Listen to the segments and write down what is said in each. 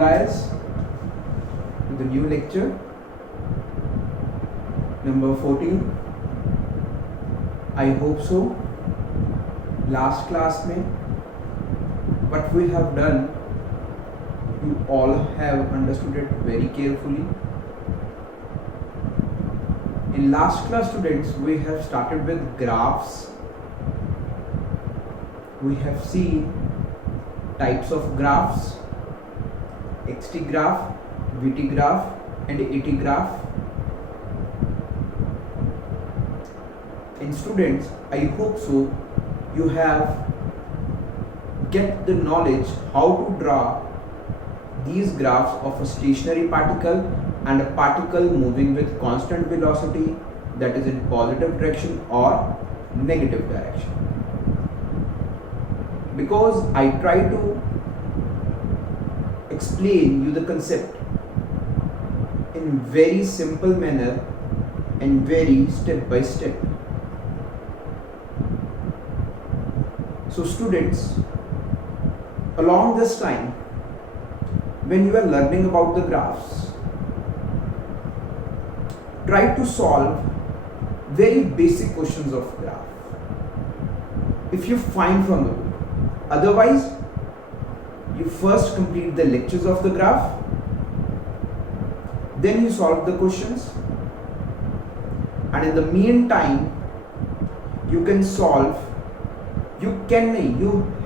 guys to the new lecture number 14. I hope so. Last class में what we have done, you all have understood it very carefully. In last class, students, we have started with graphs. We have seen types of graphs: xt graph, vt graph and at graph. And students, I hope so you have get the knowledge how to draw these graphs of a stationary particle and a particle moving with constant velocity, that is in positive direction or negative direction. Because I try to explain you the concept in very simple manner and very step by step. So students, along this time when you are learning about the graphs, try to solve very basic questions of graph if you find from the book. Otherwise, you first complete the lectures of the graph, then you solve the questions, and in the meantime you can solve, you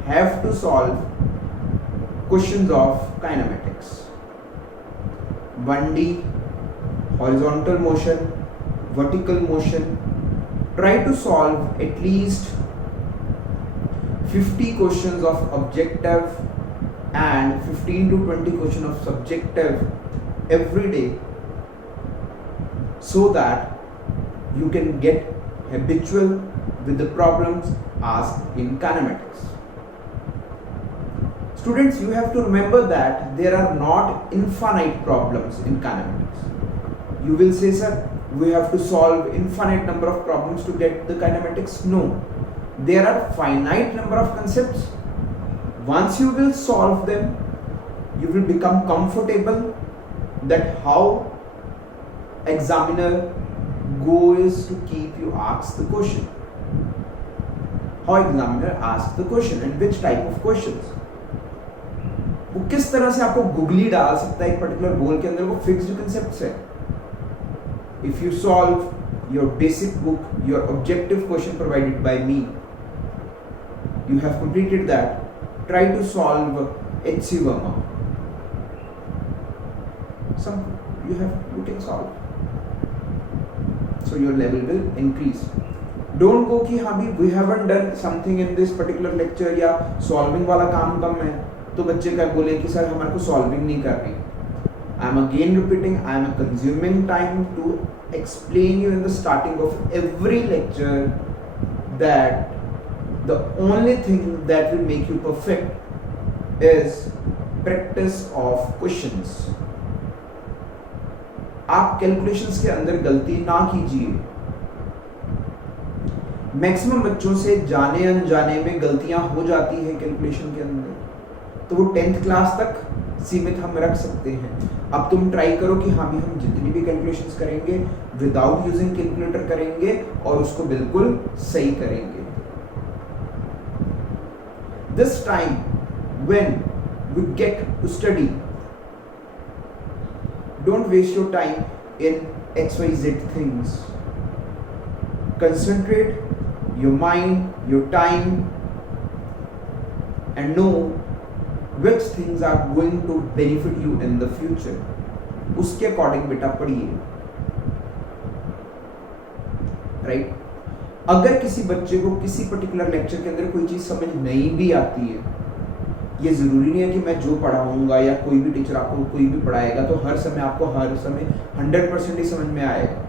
have to solve questions of kinematics, 1D, horizontal motion, vertical motion. Try to solve at least 50 questions of objective and 15 to 20 questions of subjective every day, so that you can get habitual with the problems asked in kinematics. Students, you have to remember that there are not infinite problems in kinematics. You will say, sir, we have to solve infinite number of problems to get the kinematics. No, there are finite number of concepts. Once you will solve them, you will become comfortable that how examiner goes to keep you ask the question. How examiner asks the question and which type of questions. वो किस तरह से आपको googly डाल सकता है एक particular goal के अंदर, वो फिक्स्ड कंसेप्ट्स है. If you solve your basic book, your objective question provided by me, you have completed that. Try to solve H.C. Verma. You can solve. So your level will increase. Don't go कि हाँ भी we haven't done something in this particular lecture या solving वाला काम कम है, तो बच्चे क्या बोले कि सर हमारे को solving नहीं कर रही. I am again repeating, I am consuming time to explain you in the starting of every lecture that the only thing that will make you perfect is practice of questions. आप calculations के अंदर गलती ना कीजिए. Maximum बच्चों से जाने अनजाने में गलतियां हो जाती है कैलकुलेशन के अंदर, तो वो 10th क्लास तक सीमित हम रख सकते हैं. अब तुम ट्राई करो कि हाँ भी हम जितनी भी कैलकुलेशंस करेंगे विदाउट यूजिंग कैलकुलेटर करेंगे और उसको बिल्कुल सही करेंगे. This time when we get to study, don't waste your time in XYZ things. Concentrate your mind, your time, and know which things are going to benefit you in the future. उसके according बेटा पढ़िए. Right? अगर किसी बच्चे को किसी particular lecture के अंदर कोई चीज समझ नहीं भी आती है, ये जरूरी नहीं है कि मैं जो पढ़ाऊंगा या कोई भी टीचर आपको कोई भी पढ़ाएगा तो हर समय आपको हर समय 100% ही समझ में आएगा.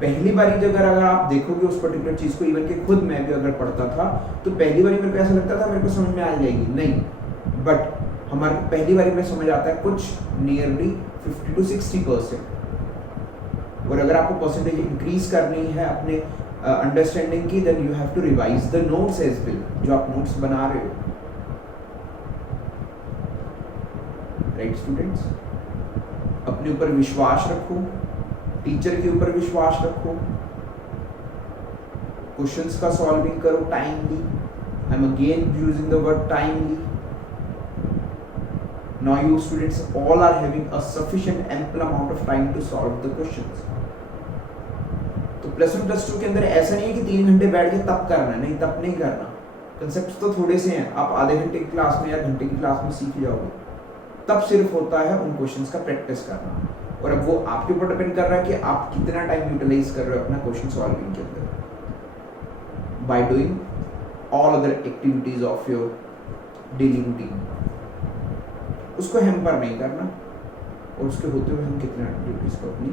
पहली बारी जब अगर आप देखोगे उस पर्टिकुलर चीज को, इवन कि खुद मैं भी अगर पढ़ता था तो पहली बारी मेरे को ऐसा लगता था मेरे को समझ में आ जाएगी, नहीं. बट हमारे पहली बारी में समझ आता है कुछ नियरली 50 to 60%. और अगर आपको परसेंटेज इंक्रीज करनी है अपने अंडरस्टैंडिंग की, then you have to revise the notes as well, जो आप नोट्स बना रहे हो. राइट स्टूडेंट्स, अपने ऊपर विश्वास रखो, टीचर के ऊपर विश्वास रखो, क्वेश्चंस का सॉल्विंग करो timely. I am again using the word timely. Now you students all are having a sufficient ample amount of time to solve the questions. तो प्लस वन प्लस टू के अंदर ऐसा नहीं है कि 3 घंटे बैठ के तब करना है, नहीं तब नहीं करना. कंसेप्ट तो थोड़े से हैं, आप आधे घंटे की क्लास में या घंटे की क्लास में सीख जाओगे. तब सिर्फ होता है उन क्वेश्चंस का प्रैक्टिस करना. और अब वो आपके ऊपर डिपेंड कर रहा है कि आप कितना टाइम यूटिलाइज कर रहे हो अपना क्वेश्चन सॉल्विंग के अंदर, by doing all other activities of your daily routine. उसको हैम्पर नहीं करना, और उसके होते हुए हम कितना एक्टिविटीज को अपनी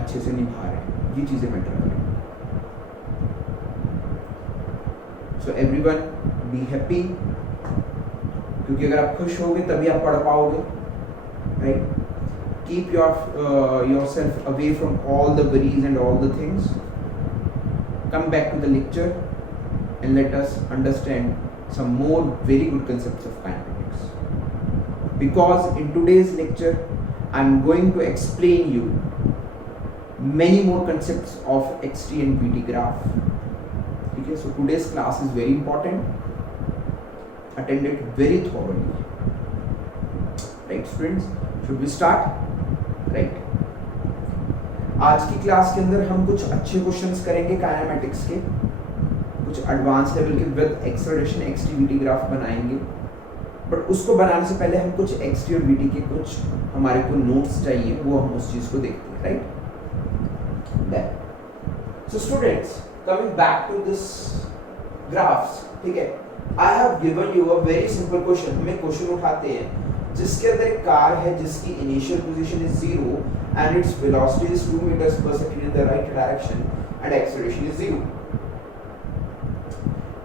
अच्छे से निभा रहे हैं, ये चीज़ें मैटर करें. सो एवरीवन बी हैप्पी, क्योंकि अगर आप खुश होगे तभी आप पढ़ पाओगे. Right, keep yourself away from all the worries and all the things. Come back to the lecture and let us understand some more very good concepts of kinematics. Because in today's lecture I am going to explain you many more concepts of XT and VT graph. Okay, so today's class is very important. Attend it very thoroughly. Right students, should we start? Right. आज की class के अंदर हम कुछ अच्छे questions करेंगे kinematics के, कुछ एडवांस लेवल के with acceleration XT VT graph बनाएंगे. बट उसको बनाने से पहले हम कुछ XT और VT के कुछ हमारे को नोट्स चाहिए, वो हम उस चीज को देखते हैं. Right. So students, coming back to this graphs, ठीक है, I have given you a very simple question. हमें क्वेश्चन उठाते हैं जिसके अंदर एक कार है जिसकी initial position is 0 and its velocity is 2 metres पर second in the right direction and acceleration is 0.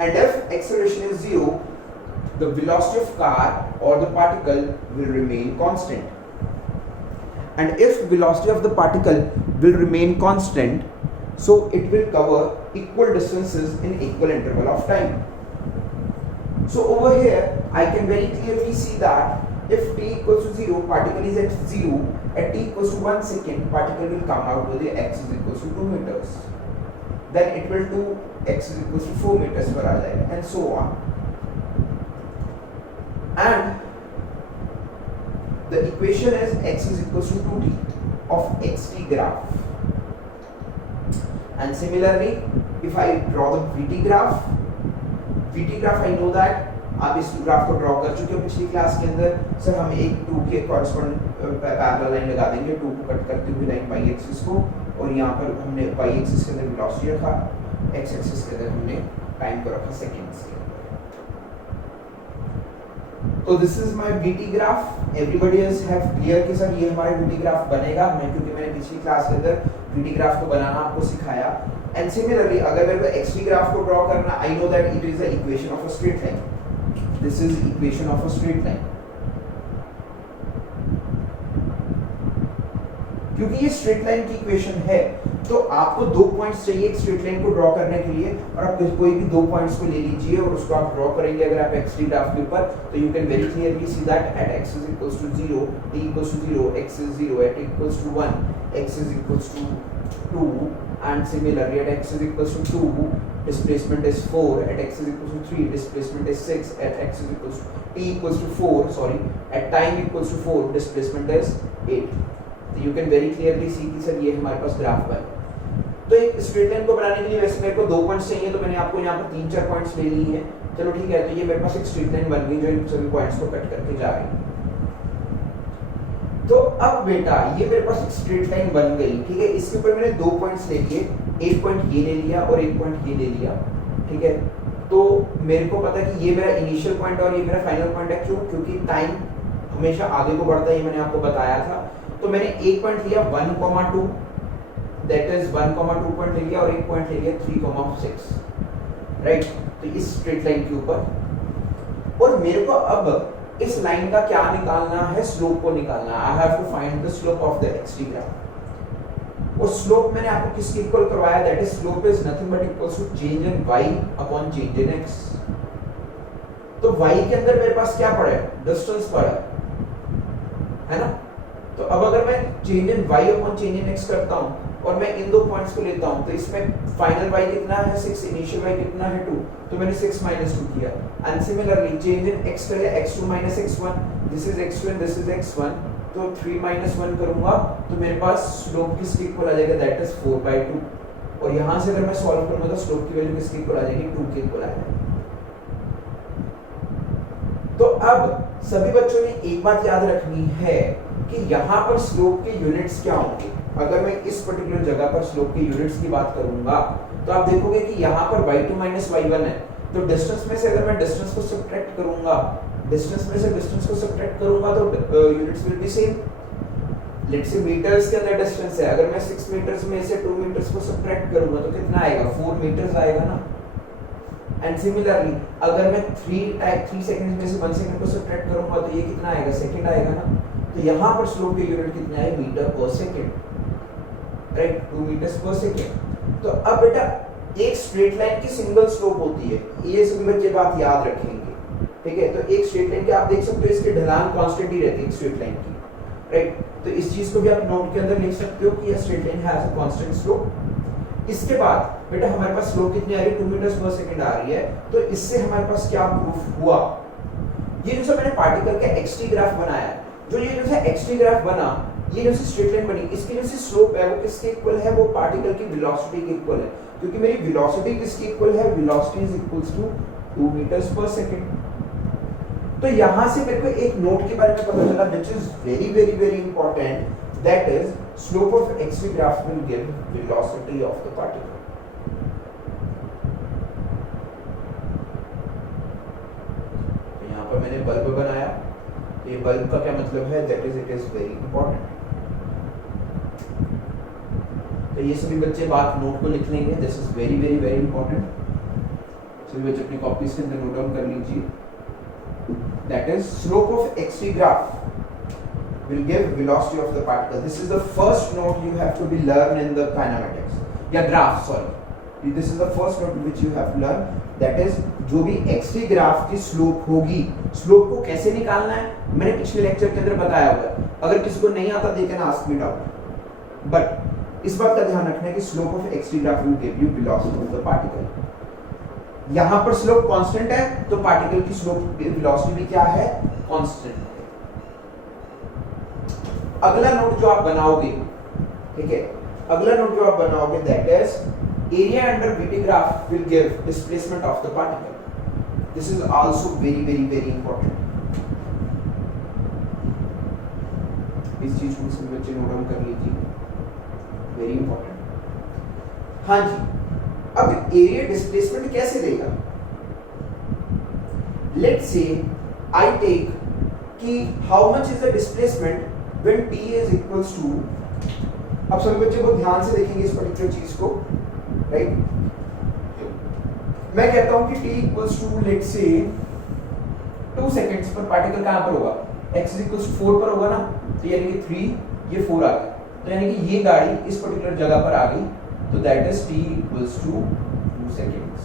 And if acceleration is 0, the velocity of car or the particle will remain constant. And if velocity of the particle will remain constant, so it will cover equal distances in equal interval of time. So over here I can very clearly see that if t equals to 0, particle is at 0, at t equals to 1 second, particle will come out with the x is equals to 2 meters. Then it will do x is equals to 4 meters per hour and so on. And the equation is x is equals to 2t of xt graph. And similarly, if I draw the VT graph I know that आप इस graph को draw कर चुके हो पिछली class के अंदर. Sir हम एक 2 के कॉरेस्पॉन्ड पैरेलल लाइन लगा देंगे, 2 को कट करते हुए लाइन y एक्सिस को, और यहाँ पर हमने y एक्सिस के अंदर वेलोसिटी रखा, x एक्सिस के अंदर हमने टाइम को रखा सेकंड्स के. तो this is my VT graph. Everybody is have clear कि सर ये हमारा VT ग्राफ बनेगा. क्योंकि मैंने पिछली क्लास के अंदर VT ग्राफ को बनाना आपको सिखाया. एंड सिमिलरली अगर मेरे को XT ग्राफ को ड्रॉ करना, I know that it is the equation of a straight line. This is equation of a straight line. क्योंकि ये स्ट्रेट लाइन की इक्वेशन है, तो आपको 2 पॉइंट्स चाहिए एक स्ट्रेट लाइन को ड्रॉ करने के लिए, और आप कोई भी 2 पॉइंट्स को ले लीजिए और उसको आप ड्रॉ करेंगे अगर आप XT ग्राफ के ऊपर, तो you can very clearly see that at x is equals to 0, t equals to 0, x is 0, at t equals to 1, x is equals to 2, and similarly at x is equals to 2, displacement is 4, at x is equals to 3, displacement is 6, at x is equals to t equals to 4, at time equals to 4, displacement is 8. तो you can very clearly सी कि sir ये हमारे पास graph बन. तो एक straight line को बनाने के लिए वैसे मेरे को 2 पॉइंट्स चाहिए, तो मैंने आपको यहाँ पर 3-4 पॉइंट्स ले लिए हैं. चलो ठीक है, तो ये मेरे पास एक स्ट्रेट लाइन बन गई जो इन सभी पॉइंट्स को कट करके जा रही है. तो अब बेटा ये मेरे पास एक स्ट्रेट लाइन बन गई, ठीक है. इसके ऊपर मैंने 2 पॉइंट्स ले लिए, एक पॉइंट ये ले लिया और एक पॉइंट ये ले लिया, ठीक है. तो मेरे को पता है कि ये मेरा इनिशियल पॉइंट और ये मेरा फाइनल पॉइंट है. क्यों? क्योंकि टाइम हमेशा आगे को बढ़ता है, ये मैंने आपको बताया था. तो मैंने एक पॉइंट लिया 1,2, दैट इज 1,2 पॉइंट ले लिया, और एक पॉइंट ले लिया 3,6, राइट. तो इस स्ट्रेट लाइन के ऊपर, और मेरे को अब इस लाइन का क्या निकालना है, स्लोप को निकालना है. I have to find the slope of the XT graph. और स्लोप मैंने आपको किसके इक्वल करवाया, that is slope is nothing but equals to change in y upon change in x. तो y के अंदर मेरे पास क्या पड़ा है, डिस्टेंस पड़ा है. है ना। तो अब अगर मैं change in y upon change in x करता हूँ और मैं इन दो पॉइंट्स को लेता हूँ, तो इसमें फाइनल y कितना है 6, इनिशियल y कितना है 2, तो मैंने 6 माइनस 2 किया। And similarly change in x कर लिया, x2 minus x1, this is x2 and this is x1, तो 3 माइनस 1 करूंगा तो मेरे पास स्लोप किसके इक्वल आ जाएगा, दैट इज 4/2। और यहाँ से अगर मैं सॉल्व करूंगा तो स्लोप की वैल्यू किसके इक्वल आ जाएगी, 2 के इक्वल आ जाएगी। तो अब सभी बच्चों ने एक बात याद रखनी है कि यहाँ पर स्लोप के यूनिट्स क्या होंगे। अगर मैं इस पर्टिकुलर जगह पर स्लोप के यूनिट्स की बात करूंगा तो आप देखोगे कि यहाँ पर y2 माइनस y1 है, तो डिस्टेंस में से अगर मैं डिस्टेंस को सब्ट्रैक्ट करूंगा, डिस्टेंस में से डिस्टेंस को सब्ट्रैक्ट करूंगा तो units will be same. Let's say meters के अंदर डिस्टेंस है, अगर मैं 6 मीटर्स में से 2 मीटर्स को सब्ट्रैक्ट करूंगा तो कितना आएगा, 4 मीटर्स आएगा ना। एंड सिमिलरली अगर मैं 3 सेकंड में से 1 सेकंड को सब्ट्रैक्ट करूंगा तो ये कितना आएगा, सेकंड आएगा ना। तो यहाँ पर स्लोप के यूनिट कितना है, मीटर पर सेकंड, राइट, 2 मीटर्स पर सेकंड। तो अब बेटा एक स्ट्रेट लाइन की सिंगल स्लोप होती है, ये सभी बच्चे बात याद रखेंगे, ठीक है। तो एक स्ट्रेट लाइन की आप देख सकते हो इसकी ढलान कांस्टेंट ही रहती है स्ट्रेट लाइन की, राइट। तो इस चीज को भी आप नोट के अंदर लिख सकते हो कि यह straight line has a constant slope. इसके बाद बेटा हमारे पास स्लोप कितनी आ रही है, 2 मीटर्स पर सेकंड आ रही है। तो इससे हमारे पास क्या प्रूफ हुआ, ये जो मैंने पार्टिकल का एक्सटी ग्राफ बनाया, जो ये जो है एक्सटी ग्राफ बना, ये जो स्ट्रेट लाइन बनी, इसकी जो स्लोप है वो किसके इक्वल है, वो पार्टिकल की वेलोसिटी के इक्वल है। क्योंकि मेरी वेलोसिटी किसके इक्वल है, velocity is equals to 2 metres पर सेकंड। तो यहां से मेरे को एक नोट के बारे में पता चला which is very very very important, that is slope of XT graph will give velocity of the particle. तो यहां पर मैंने बल्ब बनाया, ये बल्ब का क्या मतलब है, that is it is very important. तो ये सभी बच्चे बात नोट को लिख लेंगे, this is very very very important. सभी बच्चे अपनी कॉपीज के अंदर नोट डाउन कर लीजिए। That is slope of XT graph will give velocity of the particle. This is the first note you have to be learn in the kinematics. या graph, sorry. This is the first note which you have to learn. That is जो भी xt graph की slope होगी, slope को कैसे निकालना है मैंने पिछले लेक्चर के अंदर बताया हुआ है। अगर किसी को नहीं आता they can ask me doubt, but इस बात का ध्यान रखना है कि slope of xt graph will give you velocity of the particle. यहां पर स्लोप कांस्टेंट है तो पार्टिकल की स्लोप वेलोसिटी भी क्या है, कांस्टेंट। अगला नोट जो आप बनाओगे, ठीक है, अगला नोट जो आप बनाओगे that is area under VT graph will give displacement of the particle. This is also very very very important. इस चीज को सभी बच्चे नोट डाउन कर लीजिए, वेरी इंपॉर्टेंट। हाँ जी, अब एरिया डिस्प्लेसमेंट कैसे देगा, लेट्स से आई टेक कि how much is the displacement when t is equals to, अब सभी बच्चे को ध्यान से देखेंगे इस पर्टिकुलर चीज को, राइट। मैं कहता हूं कि t equals to let's say 2 seconds पर पार्टिकल कहां पर होगा, x is equals to 4 पर होगा ना, तो यानी कि 3 ये 4 आ गया, तो यानी कि ये गाड़ी इस पर्टिकुलर जगह पर आ गई, तो that is t equals to 2 seconds।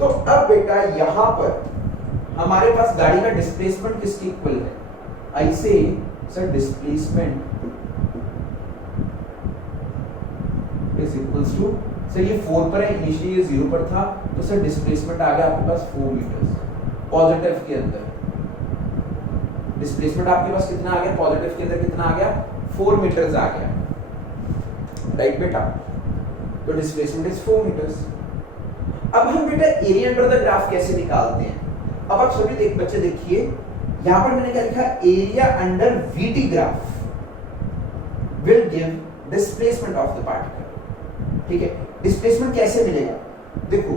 तो अब बेटा यहां पर हमारे पास गाड़ी का डिस्प्लेसमेंट किसके इक्वल है, I say sir displacement is equals to, sir ये 4 पर है, इनिशियली ये 0 पर था, तो सर डिस्प्लेसमेंट आ गया आपके पास 4 मीटर्स पॉजिटिव के अंदर। डिस्प्लेसमेंट आपके पास कितना आ गया, पॉजिटिव के अंदर कितना आ गया, 4 मीटर्स आ गया, राइट बेटा। तो डिस्प्लेसमेंट इज 4 मीटर्स। अब हम बेटा एरिया अंडर द ग्राफ कैसे निकालते हैं, अब आप सभी बच्चे देखिए, यहां पर मैंने क्या लिखा, area under VT graph will give displacement of the particle, ठीक है। डिस्प्लेसमेंट कैसे मिलेगा, देखो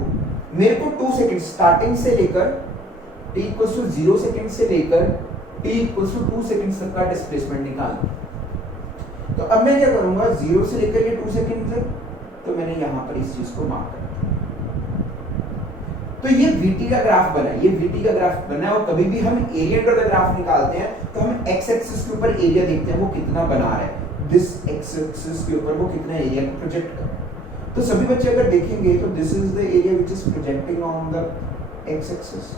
मेरे को 2 सेकंड स्टार्टिंग से लेकर t इक्वल्स टू 0 सेकंड से लेकर t इक्वल्स टू 2 सेकंड तक का डिस्प्लेसमेंट निकालना। तो अब मैं क्या करूंगा, 0 से लेकर ये 2 सेकंड तक, तो मैंने यहां पर इस चीज को मार्क कर, तो ये VT का ग्राफ बना है, ये VT का ग्राफ बना है। और कभी भी हम एरिया अंडर द ग्राफ निकालते हैं तो हम x एक्सिस के ऊपर एरिया देखते हैं वो कितना बना रहा है, दिस x एक्सिस के ऊपर वो कितना एरिया को प्रोजेक्ट कर रहा है। तो सभी बच्चे अगर देखेंगे तो this is the area which is projecting on the x axis.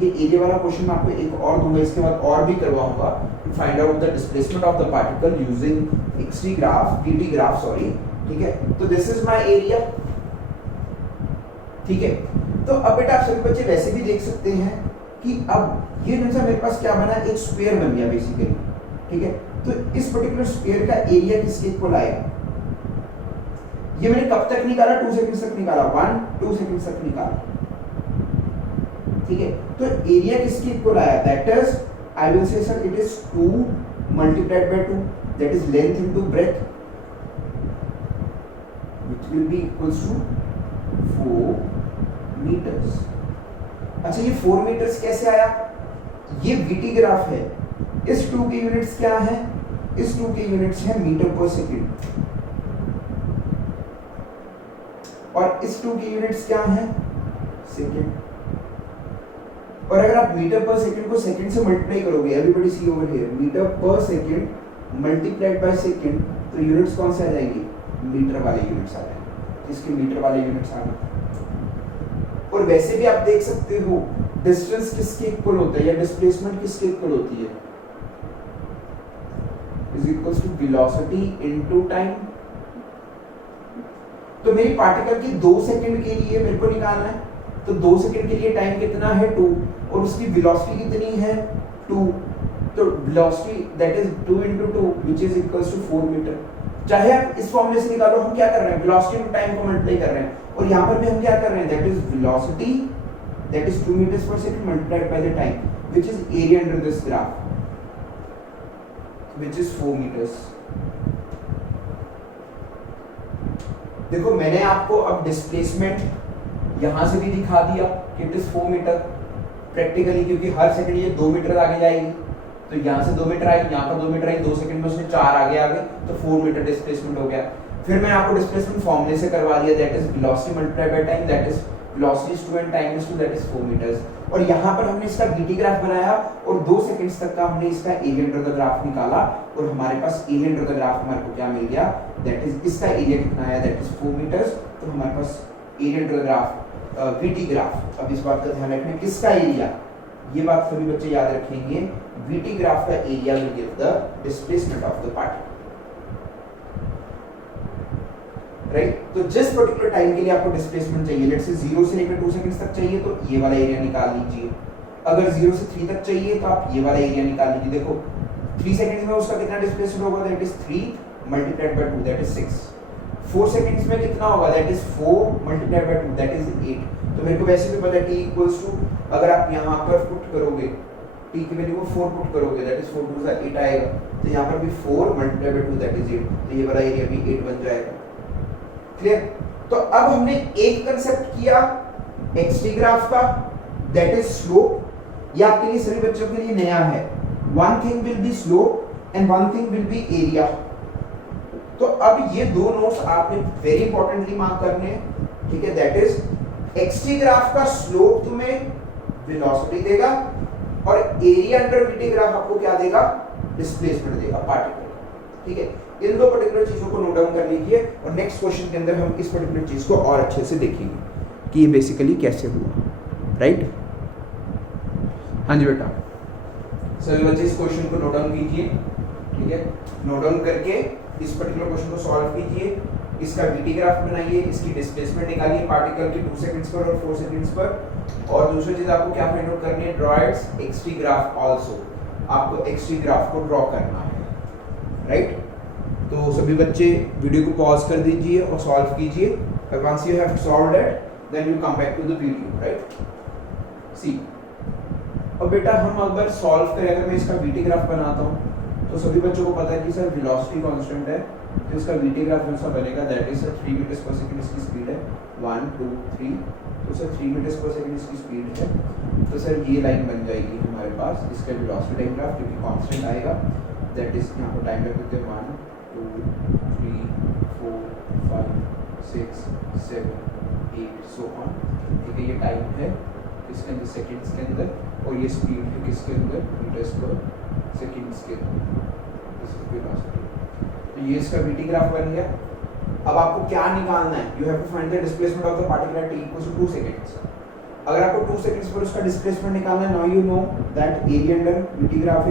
ये एरिया वाला क्वेश्चन मैं आपको एक और दूंगा, इसके बाद और भी करवाऊंगा to find out the displacement of the particle using XT graph, TT graph sorry, ठीक है। तो दिस इज माय एरिया, ठीक है। तो अब बेटा आप सभी बच्चे वैसे भी देख सकते हैं कि अब ये जैसा मेरे पास क्या बना, एक स्क्वायर बन गया बेसिकली, ठीक है। तो इस पर्टिकुलर स्क्वायर का एरिया किसके इक्वल आएगा, ये मैंने कब तक निकाला, 2 सेकंड्स तक निकाला, 1-2 सेकंड्स तक निकाला, ठीक है। तो एरिया किसके इक्वल आया, that is I will say sir it is 2 multiplied by 2, that is length into breadth, which will be equals to 4 meters. अच्छा ये 4 मीटर्स कैसे आया, ये वीटी ग्राफ है, इस 2 के यूनिट्स क्या है, इस 2 के यूनिट्स है मीटर पर सेकंड, और इस 2 के यूनिट्स क्या है, सेकंड। और अगर आप मीटर पर सेकंड को सेकंड से मल्टीप्लाई करोगे, everybody see over here, meter पर सेकंड मल्टीप्लाइड बाय सेकंड, तो यूनिट्स कौन से आ जाएंगे, मीटर वाले यूनिट्स आ जाएंगे, इसके मीटर वाले यूनिट्स आ गए। और वैसे भी आप देख सकते हो डिस्टेंस किसके इक्वल होता है या डिस्प्लेसमेंट किसके इक्वल होती है, is equals to velocity into time. तो मेरी पार्टिकल की 2 सेकंड के लिए मेरे को निकालना है, तो 2 सेकंड के लिए टाइम कितना है 2, और उसकी वेलोसिटी कितनी है 2, तो velocity that is 2 into 2 which is equals to 4 meter. चाहे आप इस फॉर्मूले से निकालो, हम क्या कर रहे हैं, वेलोसिटी और टाइम को मल्टीप्लाई कर रहे हैं, और यहां पर भी हम क्या कर रहे हैं, that is velocity that is 2 meters per second multiplied by the time which is area under this graph which is 4 meters। देखो मैंने आपको अब डिस्प्लेसमेंट यहां से भी दिखा दिया कि इट इज 4 मीटर प्रैक्टिकली, क्योंकि हर सेकंड ये 2 मीटर आगे जाएगी, तो यहाँ से 2 मीटर आई, यहाँ पर 2 मीटर आई, 2 सेकंड में उसने 4 आगे आ गए, तो 4 मीटर डिस्प्लेसमेंट हो गया। फिर मैंने आपको डिस्प्लेसमेंट फॉर्मूले से करवा दिया, that is velocity multiplied by time, that is velocity is 2 and time is 2, that is 4 meters. और यहाँ पर हमने इसका बीटी ग्राफ बनाया और 2 सेकंड्स तक का हमने इसका एरिया अंडर द ग्राफ निकाला, और हमारे पास एरिया अंडर द ग्राफ हमारे को क्या मिल गया, दैट इज इसका एरिया कितना आया, दैट इज 4 मीटर्स। तो हमारे पास area under the graph VT graph, अब इस बात का ध्यान रखना किसका एरिया, ये बात सभी बच्चे याद रखेंगे, VT ग्राफ का area will give the displacement of the particle, right. तो जिस पर्टिकुलर टाइम के लिए आपको डिस्प्लेसमेंट चाहिए, लेट्स से 0 से लेकर 2 सेकंड्स तक चाहिए, तो ये वाला एरिया निकाल लीजिए। अगर 0 से 3 तक चाहिए तो आप ये वाला एरिया निकाल लीजिए। देखो 3 सेकंड्स में उसका कितना डिस्प्लेसमेंट होगा, that is 3 multiplied by 2, that is 6। 4 seconds में कितना होगा, that is 4 multiplied by 2, that is 8। तो मेरे को वैसे भी पता है t इक्वल्स टू, अगर आप यहाँ पर पुट करोगे t की वैल्यू को 4 पुट करोगे, दैट इज 4 2 8 आएगा, तो यहाँ पर भी 4 मल्टीप्लाइड बाय 2 दैट इज 8, तो ये वाला एरिया भी 8 बन जाएगा। क्लियर। तो अब हमने एक कंसेप्ट किया एक्सटी ग्राफ का, दैट इज स्लोप। ये आपके लिए सभी बच्चों के लिए नया है, one thing will be slope and one thing will be area. तो अब ये दो नोट्स आपने वेरी इंपॉर्टेंटली मार्क करने हैं, ठीक है। दैट इज एक्सटी ग्राफ का स्लोप तुम्हें वेलोसिटी देगा और एरिया अंडर वीटी ग्राफ आपको क्या देगा, डिस्प्लेसमेंट देगा पार्टिकल, ठीक है। इन दो पर्टिकुलर चीजों को नोट डाउन कर लीजिए और नेक्स्ट क्वेश्चन के अंदर हम इस पर्टिकुलर चीज को और अच्छे से देखेंगे कि ये बेसिकली कैसे हुआ, राइट। हाँ जी बेटा, सभी बच्चे इस क्वेश्चन को नोट डाउन कीजिए, ठीक है। नोट डाउन करके इस पर्टिकुलर क्वेश्चन को सॉल्व कीजिए, इसका वीटी ग्राफ बनाइए, इसकी डिस्प्लेसमेंट निकालिए पार्टिकल की 2 सेकंड्स पर और 4 सेकंड्स पर। और दूसरी चीज आपको क्या फाइंड आउट करनी है, draw its XT graph also, आपको एक्सटी ग्राफ को ड्रॉ करना है, राइट। तो सभी बच्चे वीडियो को पॉज कर दीजिए और सॉल्व कीजिए। Once you have solved it then you come back to the video, right. See अब बेटा हम अगर सॉल्व करें, अगर मैं इसका वीटी ग्राफ बनाता हूँ तो सभी बच्चों को पता है कि सर वेलोसिटी कांस्टेंट है, तो इसका वीटी ग्राफ जैसा बनेगा, दैट इज 3 मीटर्स पर सेकंड इसकी स्पीड है, 1 2 3, तो सर 3 मीटर्स पर सेकंड इसकी स्पीड है, तो सर ये लाइन बन जाएगी हमारे पास इसका वेलोसिटी टाइम ग्राफ, क्योंकि कांस्टेंट आएगा, दैट इज यहाँ पर टाइम रख देते हैं 1 2 3 4 5 6 7 8 सो ऑन, ठीक है। ये टाइम है इसके अंदर सेकंड्स के अंदर, और ये स्पीड है किसके अंदर, मीटर्स पर सेकंड्स के अंदर, दिस इज वेलोसिटी। तो ये इसका वीटी ग्राफ बन गया। अब आपको क्या निकालना है, you have to find the displacement of the particle at t equals to 2 seconds. अगर आपको 2 सेकंड्स पर उसका डिस्प्लेसमेंट निकालना है, now you know that area under UT graph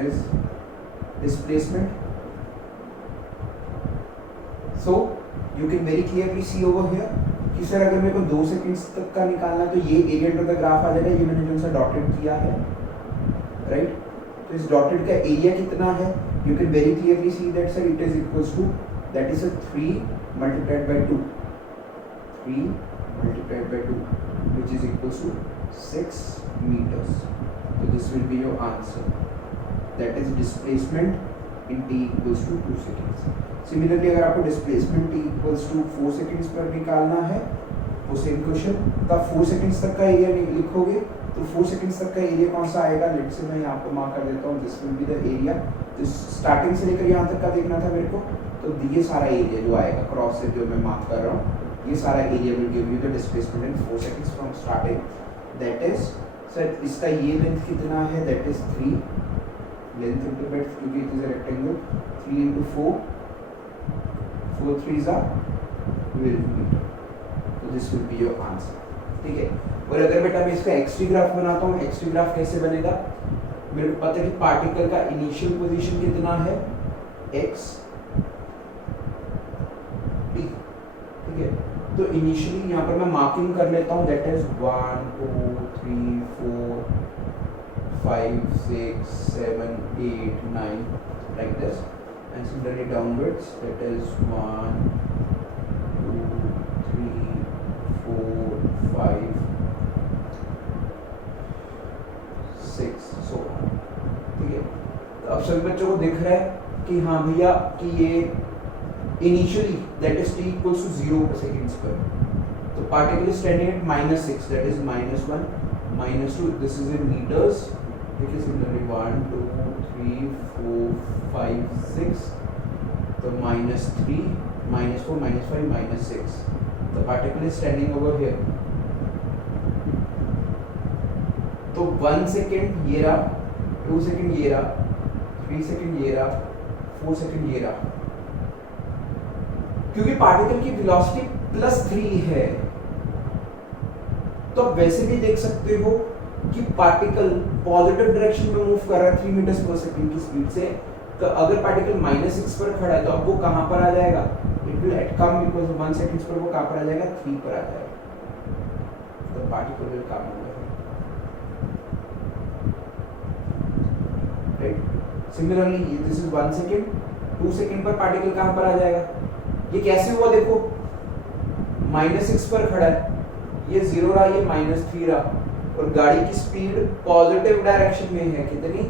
is displacement. So you can very clearly see over here कि sir अगर मेरे को 2 सेकंड्स तक का निकालना है तो ये एरिया अंडर द ग्राफ आ जाएगा, ये मैंने जो सा डॉटेड किया है, राइट? तो इस डॉटेड का एरिया कितना है? You can very clearly see that sir it is equals to that is 3 multiplied by 2, 3 multiplied by 2 which is equals to 6 meters. So this will be your answer. That is displacement in t equals to 2 seconds. Similarly अगर आपको displacement t equals to 4 seconds पर निकालना है वो same question, तो आप 4 seconds तक का एरिया लिखोगे तो 4 seconds तक का एरिया कौन सा आएगा? लेट से मैं यहाँ पे मार्क कर देता हूँ, this will be the area. तो स्टार्टिंग से लेकर यहाँ तक का देखना था मेरे को, तो ये सारा एरिया जो आएगा क्रॉस से जो मैं मार्क कर रहा हूँ, ये सारा area will give you the displacement in 4 seconds from starting. That is sir इसका ये लेंथ कितना है? That is 3 length into breadth, क्योंकि it is a rectangle, 3 into 4, 4 3s are 12 meter. So this will be your answer. ठीक है। और अगर बेटा मैं इसका एक्सटी ग्राफ बनाता हूँ, एक्सटी ग्राफ कैसे बनेगा? मेरे को पता है कि पार्टिकल का इनिशियल पोजीशन कितना है, x t, ठीक है। तो इनिशियली यहाँ पर मैं मार्किंग कर लेता हूँ, that is 1 2 3 4 5 6 7 8 9 like this, and similarly downwards that is 1 2 3 4 5 6 so on. ठीक है। तो अब सभी बच्चों को दिख रहा है कि हाँ भैया कि ये initially that is t equals to 0 seconds पर, तो particle is standing at -6 that is -1 -2, this is in meters. ठीक है। सिमिलरली 1 2 3 4 5 6, तो -3 -4 -5 -6, the particle is standing over here. तो 1 सेकेंड ये रहा, 2 सेकेंड ये रहा, 3 सेकेंड ये रहा, 4 सेकेंड ये रहा, क्योंकि पार्टिकल की वेलोसिटी +3 है। तो आप वैसे भी देख सकते हो कि पार्टिकल पॉजिटिव डायरेक्शन में मूव कर रहा है 3 मीटर पर सेकंड की स्पीड से। तो अगर पार्टिकल -6 पर खड़ा है तो अब वो कहां पर आ जाएगा? It will at come because 1 seconds पर वो कहां पर आ जाएगा? 3 पर आ जाएगा। तो particle will come over, right? Similarly this is 1 second, 2 second पर पार्टिकल कहां पर आ जाएगा? ये कैसे हुआ? देखो -6 पर खड़ा है, ये 0 रहा, ये -3 रहा, और गाड़ी की स्पीड पॉजिटिव डायरेक्शन में है कितनी?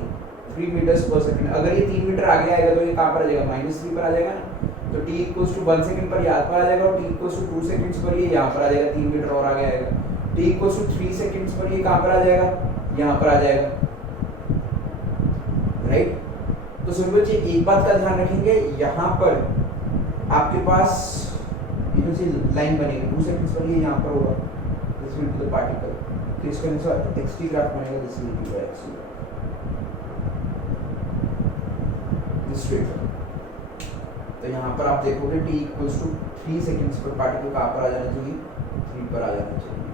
3 मीटर्स पर सेकंड। अगर ये 3 मीटर आगे आएगा तो ये कहां पर आ जाएगा? -3 पर आ जाएगा ना। तो t इक्वल्स टू 1 सेकंड पर यहाँ पर आ जाएगा, और t इक्वल्स टू 2 सेकंड्स पर ये यहाँ पर आ जाएगा, 3 मीटर और आगे आएगा। t इक्वल्स टू 3 सेकंड्स पर ये कहां पर आ जाएगा? यहाँ पर आ जाएगा, राइट? तो सभी बच्चे एक बात का ध्यान रखेंगे, यहाँ पर आपके पास ये जो सी लाइन बनेगी 2 सेकंड्स पर ये यहाँ पर होगा, this will be the particle. तो इसका आंसर एक्सटी ग्राफ बनेगा, this will be the XT graph, this straight. तो यहाँ पर आप देखोगे t इक्वल्स टू 3 सेकंड्स पर पार्टिकल कहाँ पर आ जाना चाहिए? 3 पर आ जाना चाहिए।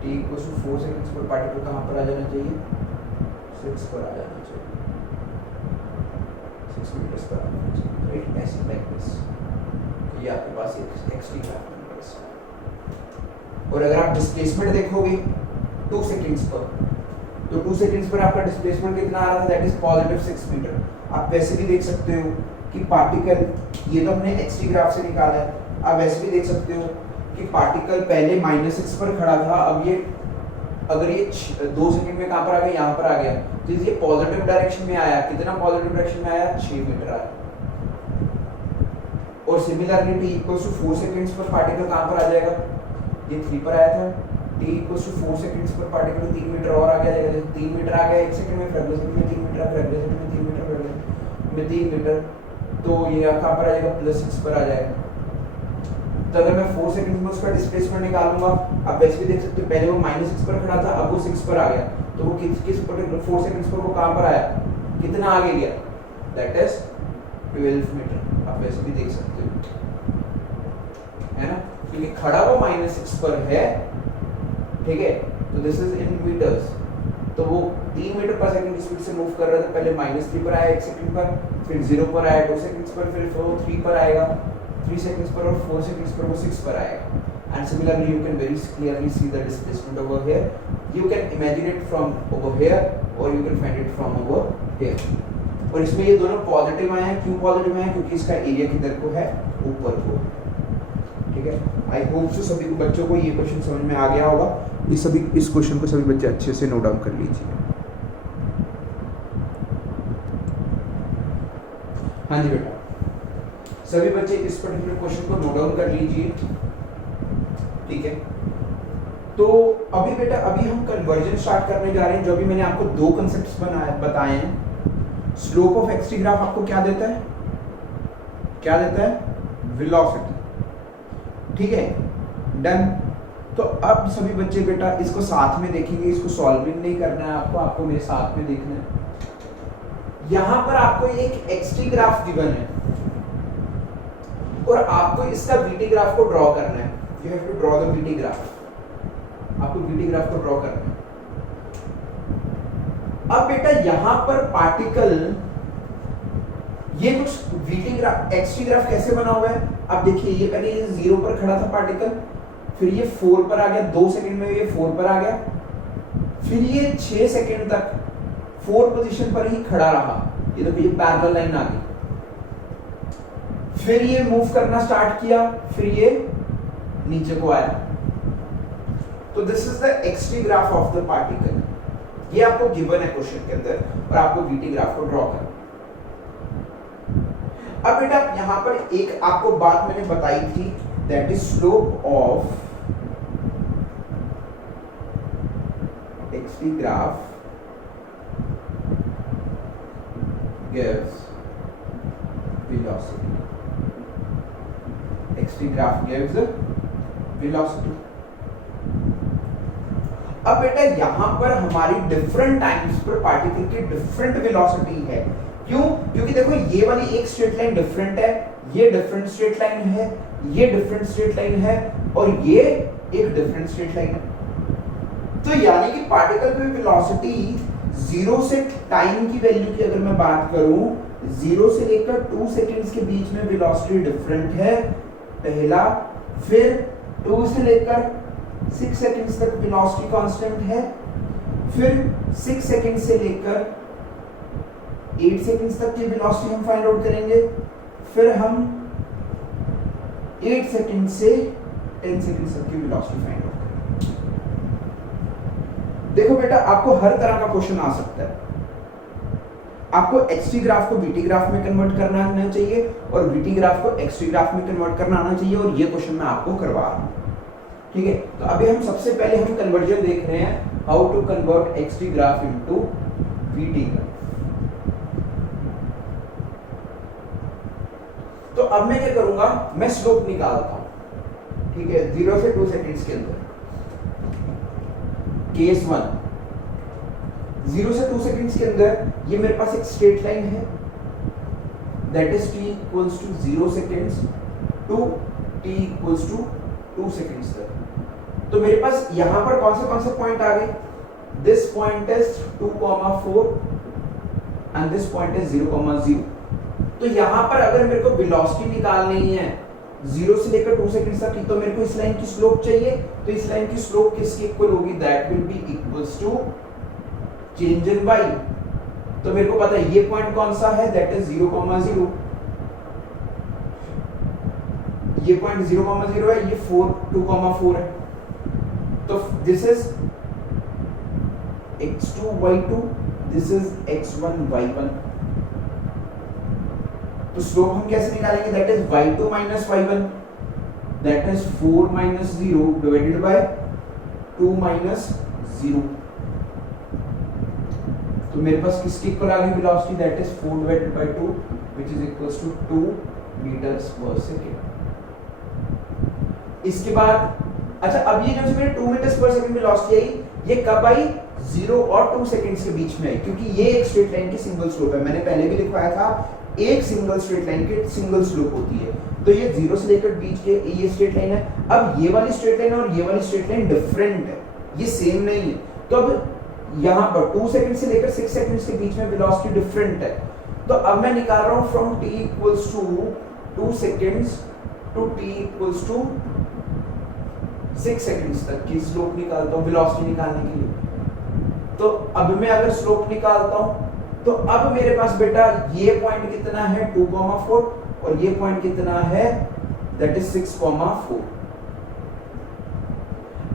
t इक्वल्स टू 4 सेकंड्स पर पार्टिकल कहाँ पर आ जाना चाहिए? 6 पर आ जाना चाहिए, 6 मीटर्स पर आ जाना चाहिए, राइट? ऐसे लाइक दिस। तो ये आपके पास एक एक्सटी ग्राफ बनेगा। और अगर आप डिस्प्लेसमेंट देखोगे 2 सेकंड्स पर, तो 2 सेकंड्स पर आपका डिस्प्लेसमेंट कितना आ रहा था? That is positive 6 meter. आप वैसे भी देख सकते हो कि पार्टिकल, ये तो हमने एक्सटी ग्राफ से निकाला है, आप वैसे भी देख सकते हो कि पार्टिकल पहले -6 पर खड़ा था, अब ये अगर ये 2 सेकंड में कहां पर आ गया? यहाँ पर आ गया, तो ये पॉजिटिव डायरेक्शन में आया। कितना पॉजिटिव डायरेक्शन में आया? 6 मीटर आया। और similarly t equals to 4 seconds पर पार्टिकल कहां पर आ जाएगा? ये 3 पर आया था। t इक्वल्स टू 4 सेकंड्स पर पार्टिकल 3 मीटर और आगे आ जाएगा। जैसे 3 मीटर आ गया 1 सेकंड में, फ्रेगमेंट में 3 मीटर, फ्रेगमेंट में 3 मीटर, फ्रेगमेंट में 3 मीटर, तो ये कहां पर आ जाएगा? +6 पर आ जाएगा। तो अगर मैं 4 सेकंड में उसका डिस्प्लेसमेंट निकालूंगा, आप वैसे भी देख सकते हो पहले वो -6 पर खड़ा था, अब वो 6 पर आ गया, तो वो किस पर्टिकुलर 4 सेकंड्स पर वो कहां पर आया? कितना आगे गया? That is 12 meter. आप वैसे भी देख सकते हो, है ना, क्योंकि खड़ा वो -6 पर है, ठीक है, तो दिस इज इन मीटर्स। तो वो 3 मीटर पर सेकंड की स्पीड से मूव कर रहा था, पहले -3 पर आया 1 सेकंड पर, फिर 0 पर आया 2 सेकंड्स पर, फिर वो 3 पर आएगा 3 सेकंड्स पर, और 4 सेकंड्स पर वो 6 पर आएगा। And similarly you can very clearly see the displacement over here. You can imagine it from over here or you can find it from over here. और इसमें ये दोनों पॉजिटिव आए हैं। क्यों पॉजिटिव आए हैं? क्योंकि इसका एरिया किधर को है, ऊपर को, ठीक है। आई होप सो सभी को बच्चों को ये क्वेश्चन समझ में आ गया होगा। ये सभी इस क्वेश्चन को सभी बच्चे अच्छे से नोट डाउन कर लीजिए। हाँ जी बेटा, सभी बच्चे इस पर्टिकुलर क्वेश्चन को नोट डाउन कर लीजिए, ठीक है। तो अभी बेटा अभी हम कन्वर्जन स्टार्ट करने जा रहे हैं। जो भी मैंने आपको दो कंसेप्ट्स बताए हैं। Slope of x T graph आपको क्या देता है, क्या देता है, वेलोसिटी, ठीक है, डन। तो अब सभी बच्चे बेटा इसको साथ में देखेंगे, इसको सॉल्विंग नहीं करना है आपको, आपको मेरे साथ में देखना है। यहां पर आपको एक एक्स टी ग्राफ गिवन है और आपको इसका वीटी ग्राफ को ड्रॉ करना है। You have to draw the VT graph. आपको VT ग्राफ को ड्रॉ करना है। अब बेटा यहां पर पार्टिकल, ये कुछ VT ग्राफ, XT ग्राफ कैसे बना हुआ है, अब देखिए ये पहले 0 पर खड़ा था पार्टिकल, फिर ये 4 पर आ गया, 2 सेकंड में ये 4 पर आ गया, फिर ये 6 सेकंड तक 4 पोजीशन पर ही खड़ा रहा। ये देखो ये पैरेलल लाइन आ गई, फिर ये मूव करना स्टार्ट किया, फिर ये नीचे को आया। तो this is the XT graph of the particle. ये आपको गिवन है क्वेश्चन के अंदर और आपको वीटी ग्राफ को ड्रॉ करना। अब बेटा यहां पर एक आपको बात मैंने बताई थी, that is slope of XT graph gives velocity. XT graph gives velocity. अब बेटा यहां पर हमारी डिफरेंट टाइम्स पर पार्टिकल की डिफरेंट वेलोसिटी है। क्यों? क्योंकि देखो ये वाली एक स्ट्रेट लाइन डिफरेंट है, ये डिफरेंट स्ट्रेट लाइन है, ये डिफरेंट स्ट्रेट लाइन है और ये एक डिफरेंट स्ट्रेट लाइन है। तो यानी कि पार्टिकल की वेलोसिटी 0 से टाइम की वैल्यू की अगर मैं बात करूं, 0 से लेकर 2 सेकंड्स के बीच में वेलोसिटी डिफरेंट है, पहला। फिर 2 से लेकर 6 सेकंड्स तक वेलोसिटी कांस्टेंट है, फिर 6 सेकंड से लेकर 8 सेकंड्स तक की वेलोसिटी हम फाइंड आउट करेंगे, फिर हम 8 सेकंड से 10 सेकंड्स तक की वेलोसिटी फाइंड आउट करेंगे। देखो बेटा आपको हर तरह का क्वेश्चन आ सकता है। आपको एक्सटी ग्राफ को वीटी ग्राफ में कन्वर्ट करना आना चाहिए और वीटी ग्राफ को एक्सटी ग्राफ में कन्वर्ट करना आना चाहिए, और ये क्वेश्चन मैं आपको करवा रहा हूं, ठीक है। तो अभी हम सबसे पहले हम कन्वर्जन देख रहे हैं, how to convert XT graph into VT graph. तो अब मैं क्या करूंगा, मैं स्लोप निकालता हूं, ठीक है, 0 से 2 सेकंड्स के अंदर। केस 1, 0 से 2 सेकंड्स के अंदर ये मेरे पास एक स्ट्रेट लाइन है, that is t equals to 0 seconds to t equals to 2 seconds तक। तो मेरे पास यहां पर कौन से पॉइंट आ गए, this point is 2,4 and this point is 0,0। तो यहां पर अगर मेरे को वेलोसिटी निकालनी है 0 से लेकर 2 सेकंड तक की, तो मेरे को इस लाइन की स्लोप चाहिए। तो इस लाइन की स्लोप किसके इक्वल होगी, that will be equals to change in y। तो मेरे को पता है ये पॉइंट कौन सा है, दैट इज 0,0। ये पॉइंट 0,0 है, ये 2,4 है। तो this is x2 y2, this is x1 y1। तो स्लोप हम कैसे निकालेंगे, that is y2 minus y1, that is 4 minus 0 divided by 2 minus 0। तो मेरे पास किसकी इक्वल आ गई velocity, that is 4 divided by 2 which is equals to 2 metres पर सेकंड। इसके बाद अच्छा अब ये जो मेरे 2 मीटर्स पर सेकंड वेलोसिटी आई, ये कब आई? 0 और 2 सेकंड्स के बीच में आई, क्योंकि ये एक स्ट्रेट लाइन की सिंगल स्लोप है। मैंने पहले भी लिखवाया था एक सिंगल स्ट्रेट लाइन की सिंगल स्लोप होती है। तो ये 0 से लेकर बीच के ये स्ट्रेट लाइन है। अब ये वाली स्ट्रेट लाइन और ये वाली स्ट्रेट लाइन डिफरेंट है, ये सेम नहीं है। तो अब यहाँ पर 2 सेकंड से लेकर 6 सेकंड्स के बीच में वेलोसिटी डिफरेंट है। तो अब मैं निकाल रहा हूँ from t equals to 2 seconds to t equals to 6 seconds तक की स्लोप निकालता हूँ वेलोसिटी निकालने के लिए। तो अब मैं अगर स्लोप निकालता हूँ तो अब मेरे पास बेटा ये पॉइंट कितना है 2,4 और ये पॉइंट कितना है दैट इज 6,4।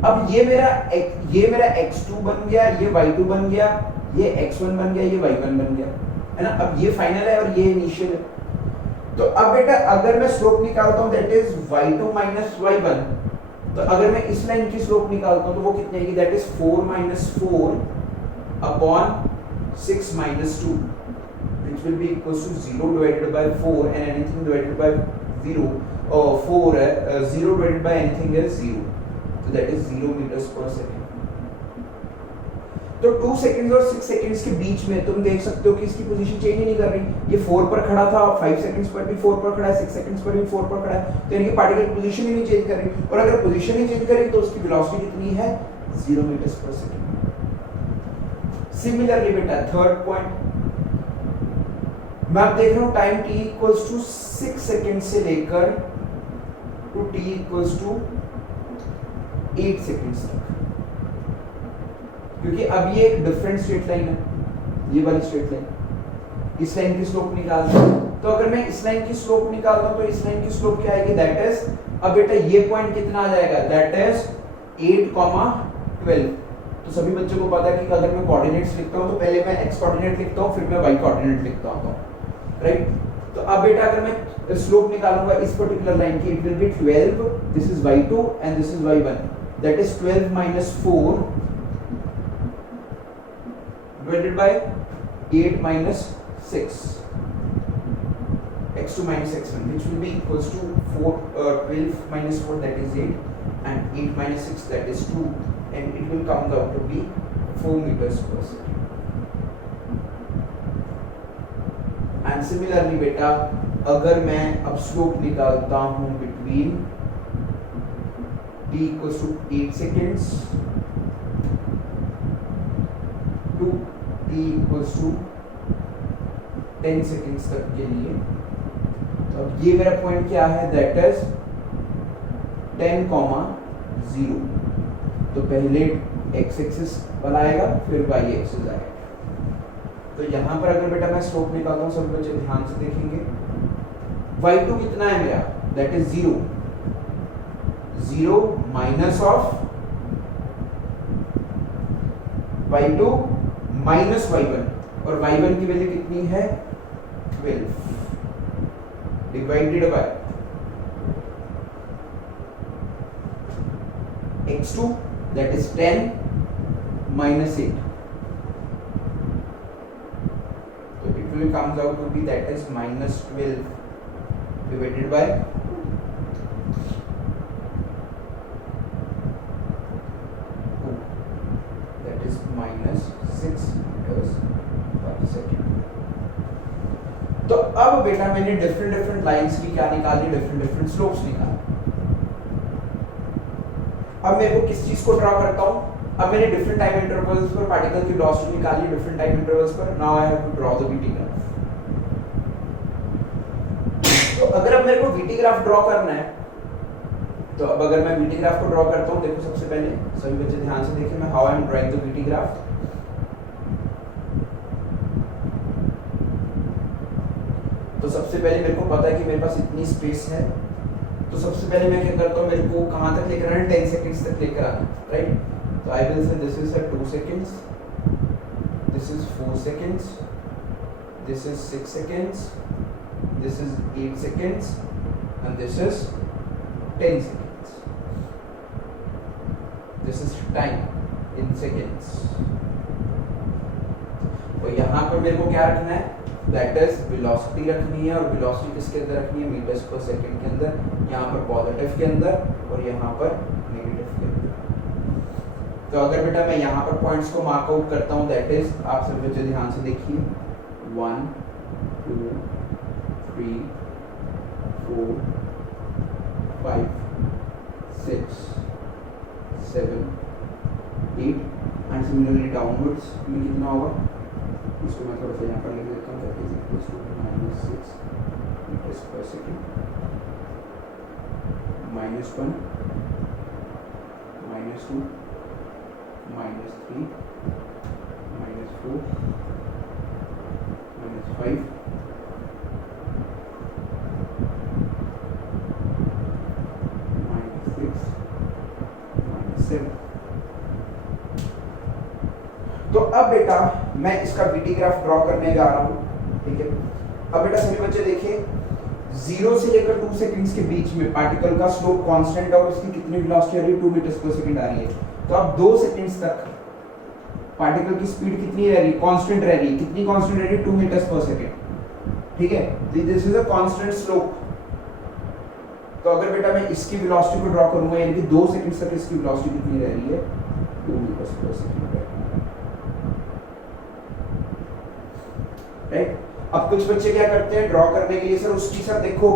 अब ये मेरा x2 बन गया, ये y2 बन गया, ये x1 बन गया, ये y1 बन गया, है ना। अब ये फाइनल है और ये इनिशियल है। तो अब बेटा अगर मैं स्लोप निकालता हूं that is y2 minus y1, तो अगर मैं इस लाइन की स्लोप निकालता हूं तो वो कितनी आएगी that is 4 minus 4 upon 6 minus 2, which will be equals to 0 divided by 4 and anything divided by 0, 0 divided by anything is 0, so that is 0 meters per second। तो 2 seconds और 6 seconds के बीच में तुम देख सकते हो कि इसकी पोजीशन चेंज ही नहीं कर रही। ये 4 पर खड़ा था, 5 seconds पर भी 4 पर खड़ा है, 6 seconds पर भी 4 पर खड़ा है, तो यानी कि पार्टिकल की पोजीशन ही नहीं चेंज कर रही। और अगर पोजीशन ही चेंज करेगी तो उसकी वेलोसिटी कितनी है 0 meters per second। सिमिलरली बेटा थर्ड पॉइंट मैं अब देख रहा हूं time t equals to 6 second से लेकर to t equals to 8 seconds तक, क्योंकि अब ये एक डिफरेंट स्ट्रेट लाइन है, ये वाली स्ट्रेट लाइन। इस लाइन की स्लोप निकालता हूं तो अगर मैं इस लाइन की स्लोप निकालता हूं तो इस लाइन की स्लोप क्या आएगी दैट इज, अब बेटा ये पॉइंट कितना आ जाएगा दैट इज 8,12। तो सभी बच्चों को पता है कि अगर मैं कोऑर्डिनेट्स लिखता हूं तो पहले मैं x कोऑर्डिनेट लिखता हूं फिर मैं y कोऑर्डिनेट लिखता हूं, राइट। तो अब बेटा अगर मैं स्लोप निकालूंगा इस पर्टिकुलर लाइन की, it will be 12, this is y2 and this is y1, that is 12 minus 4 divided by 8 minus 6, x2 minus x1, which will be equals to 12 minus 4 that is 8 and 8 minus 6 that is 2, and it will come down to be 4 meters per second। And similarly बेटा अगर मैं अब slope निकालता हूं between t equals to 8 seconds to t equals to 10 seconds तक के लिए, तो अब ये मेरा पॉइंट क्या है दैट इज 10,0। तो पहले x एक्सिस वाला आएगा फिर y एक्सिस आएगा। तो यहाँ पर अगर बेटा मैं स्लोप निकालता हूँ, सब बच्चे ध्यान से देखेंगे, y2 कितना है मेरा that is 0, 0 minus of y2 minus y1, और y1 की वैल्यू कितनी है 12 divided by x2 that is 10 minus 8, so it will comes out to be that is minus 12 divided by 2, that is minus 6 meters per second। तो अब बेटा मैंने different lines की क्या निकाली, डिफरेंट स्लोप्स निकाली। अब मेरे को किस चीज को ड्रॉ करता हूं, अब मैंने डिफरेंट टाइम इंटरवल्स पर पार्टिकल की वेलोसिटी निकाली, डिफरेंट टाइम इंटरवल्स पर। Now I have to draw the VT graph. तो अगर अब मेरे को VT ग्राफ ड्रॉ करना है, तो अब अगर मैं VT ग्राफ को ड्रॉ करता हूं, देखो सबसे पहले सभी बच्चे ध्यान से देखिए मैं how I am drawing the VT graph. तो सबसे पहले मेरे को पता है कि मेरे पास इतनी स्पेस है, तो सबसे पहले मैं क्या करता हूँ, मेरे को कहाँ तक लेकर आना है 10 सेकंड्स तक लेकर आना, राइट। तो आई विल से this is 2 seconds, this is 4 seconds, this is 6 seconds, this is 8 seconds and this is 10 seconds, this is time in seconds। तो यहाँ पर मेरे को क्या रखना है दैट इज वेलोसिटी रखनी है, और वेलोसिटी किसके अंदर रखनी है मीटर्स पर सेकंड के अंदर, यहाँ पर पॉजिटिव के अंदर और यहाँ पर नेगेटिव के अंदर। तो अगर बेटा मैं यहाँ पर पॉइंट्स को मार्क आउट करता हूँ, दैट इज, आप सभी बच्चे ध्यान से देखिए, 1 2 3 4 5 6 7 8 एंड सिमिलरली डाउनवर्ड्स में कितना होगा, इसको मैं थोड़ा सा यहाँ पर लिख देता हूँ, that is equals to -6 meters पर सेकेंड, -1 -2 -3 -4 -5 -6 -7। तो अब बेटा मैं इसका बीटी ग्राफ ड्रॉ करने जा रहा हूं, ठीक है। अब बेटा सभी बच्चे देखिए, 0 से लेकर 2 सेकंड्स के बीच में पार्टिकल का स्लोप कांस्टेंट और उसकी कितनी वेलोसिटी आ रही है, 2 मीटर्स पर सेकंड आ रही है। तो अब 2 सेकंड्स तक पार्टिकल की स्पीड कितनी रह रही है, कांस्टेंट रह रही है। कितनी कांस्टेंट रह रही है, 2 मीटर्स पर सेकंड, ठीक है। This is a constant slope. तो अगर बेटा मैं इसकी वेलोसिटी को ड्रॉ करूंगा, यानी कि 2 सेकंड्स तक इसकी वेलोसिटी कितनी रह रही है, 2 मीटर्स पर सेकंड, राइट। अब कुछ बच्चे क्या करते हैं ड्रॉ करने के लिए, सर उसकी, सर देखो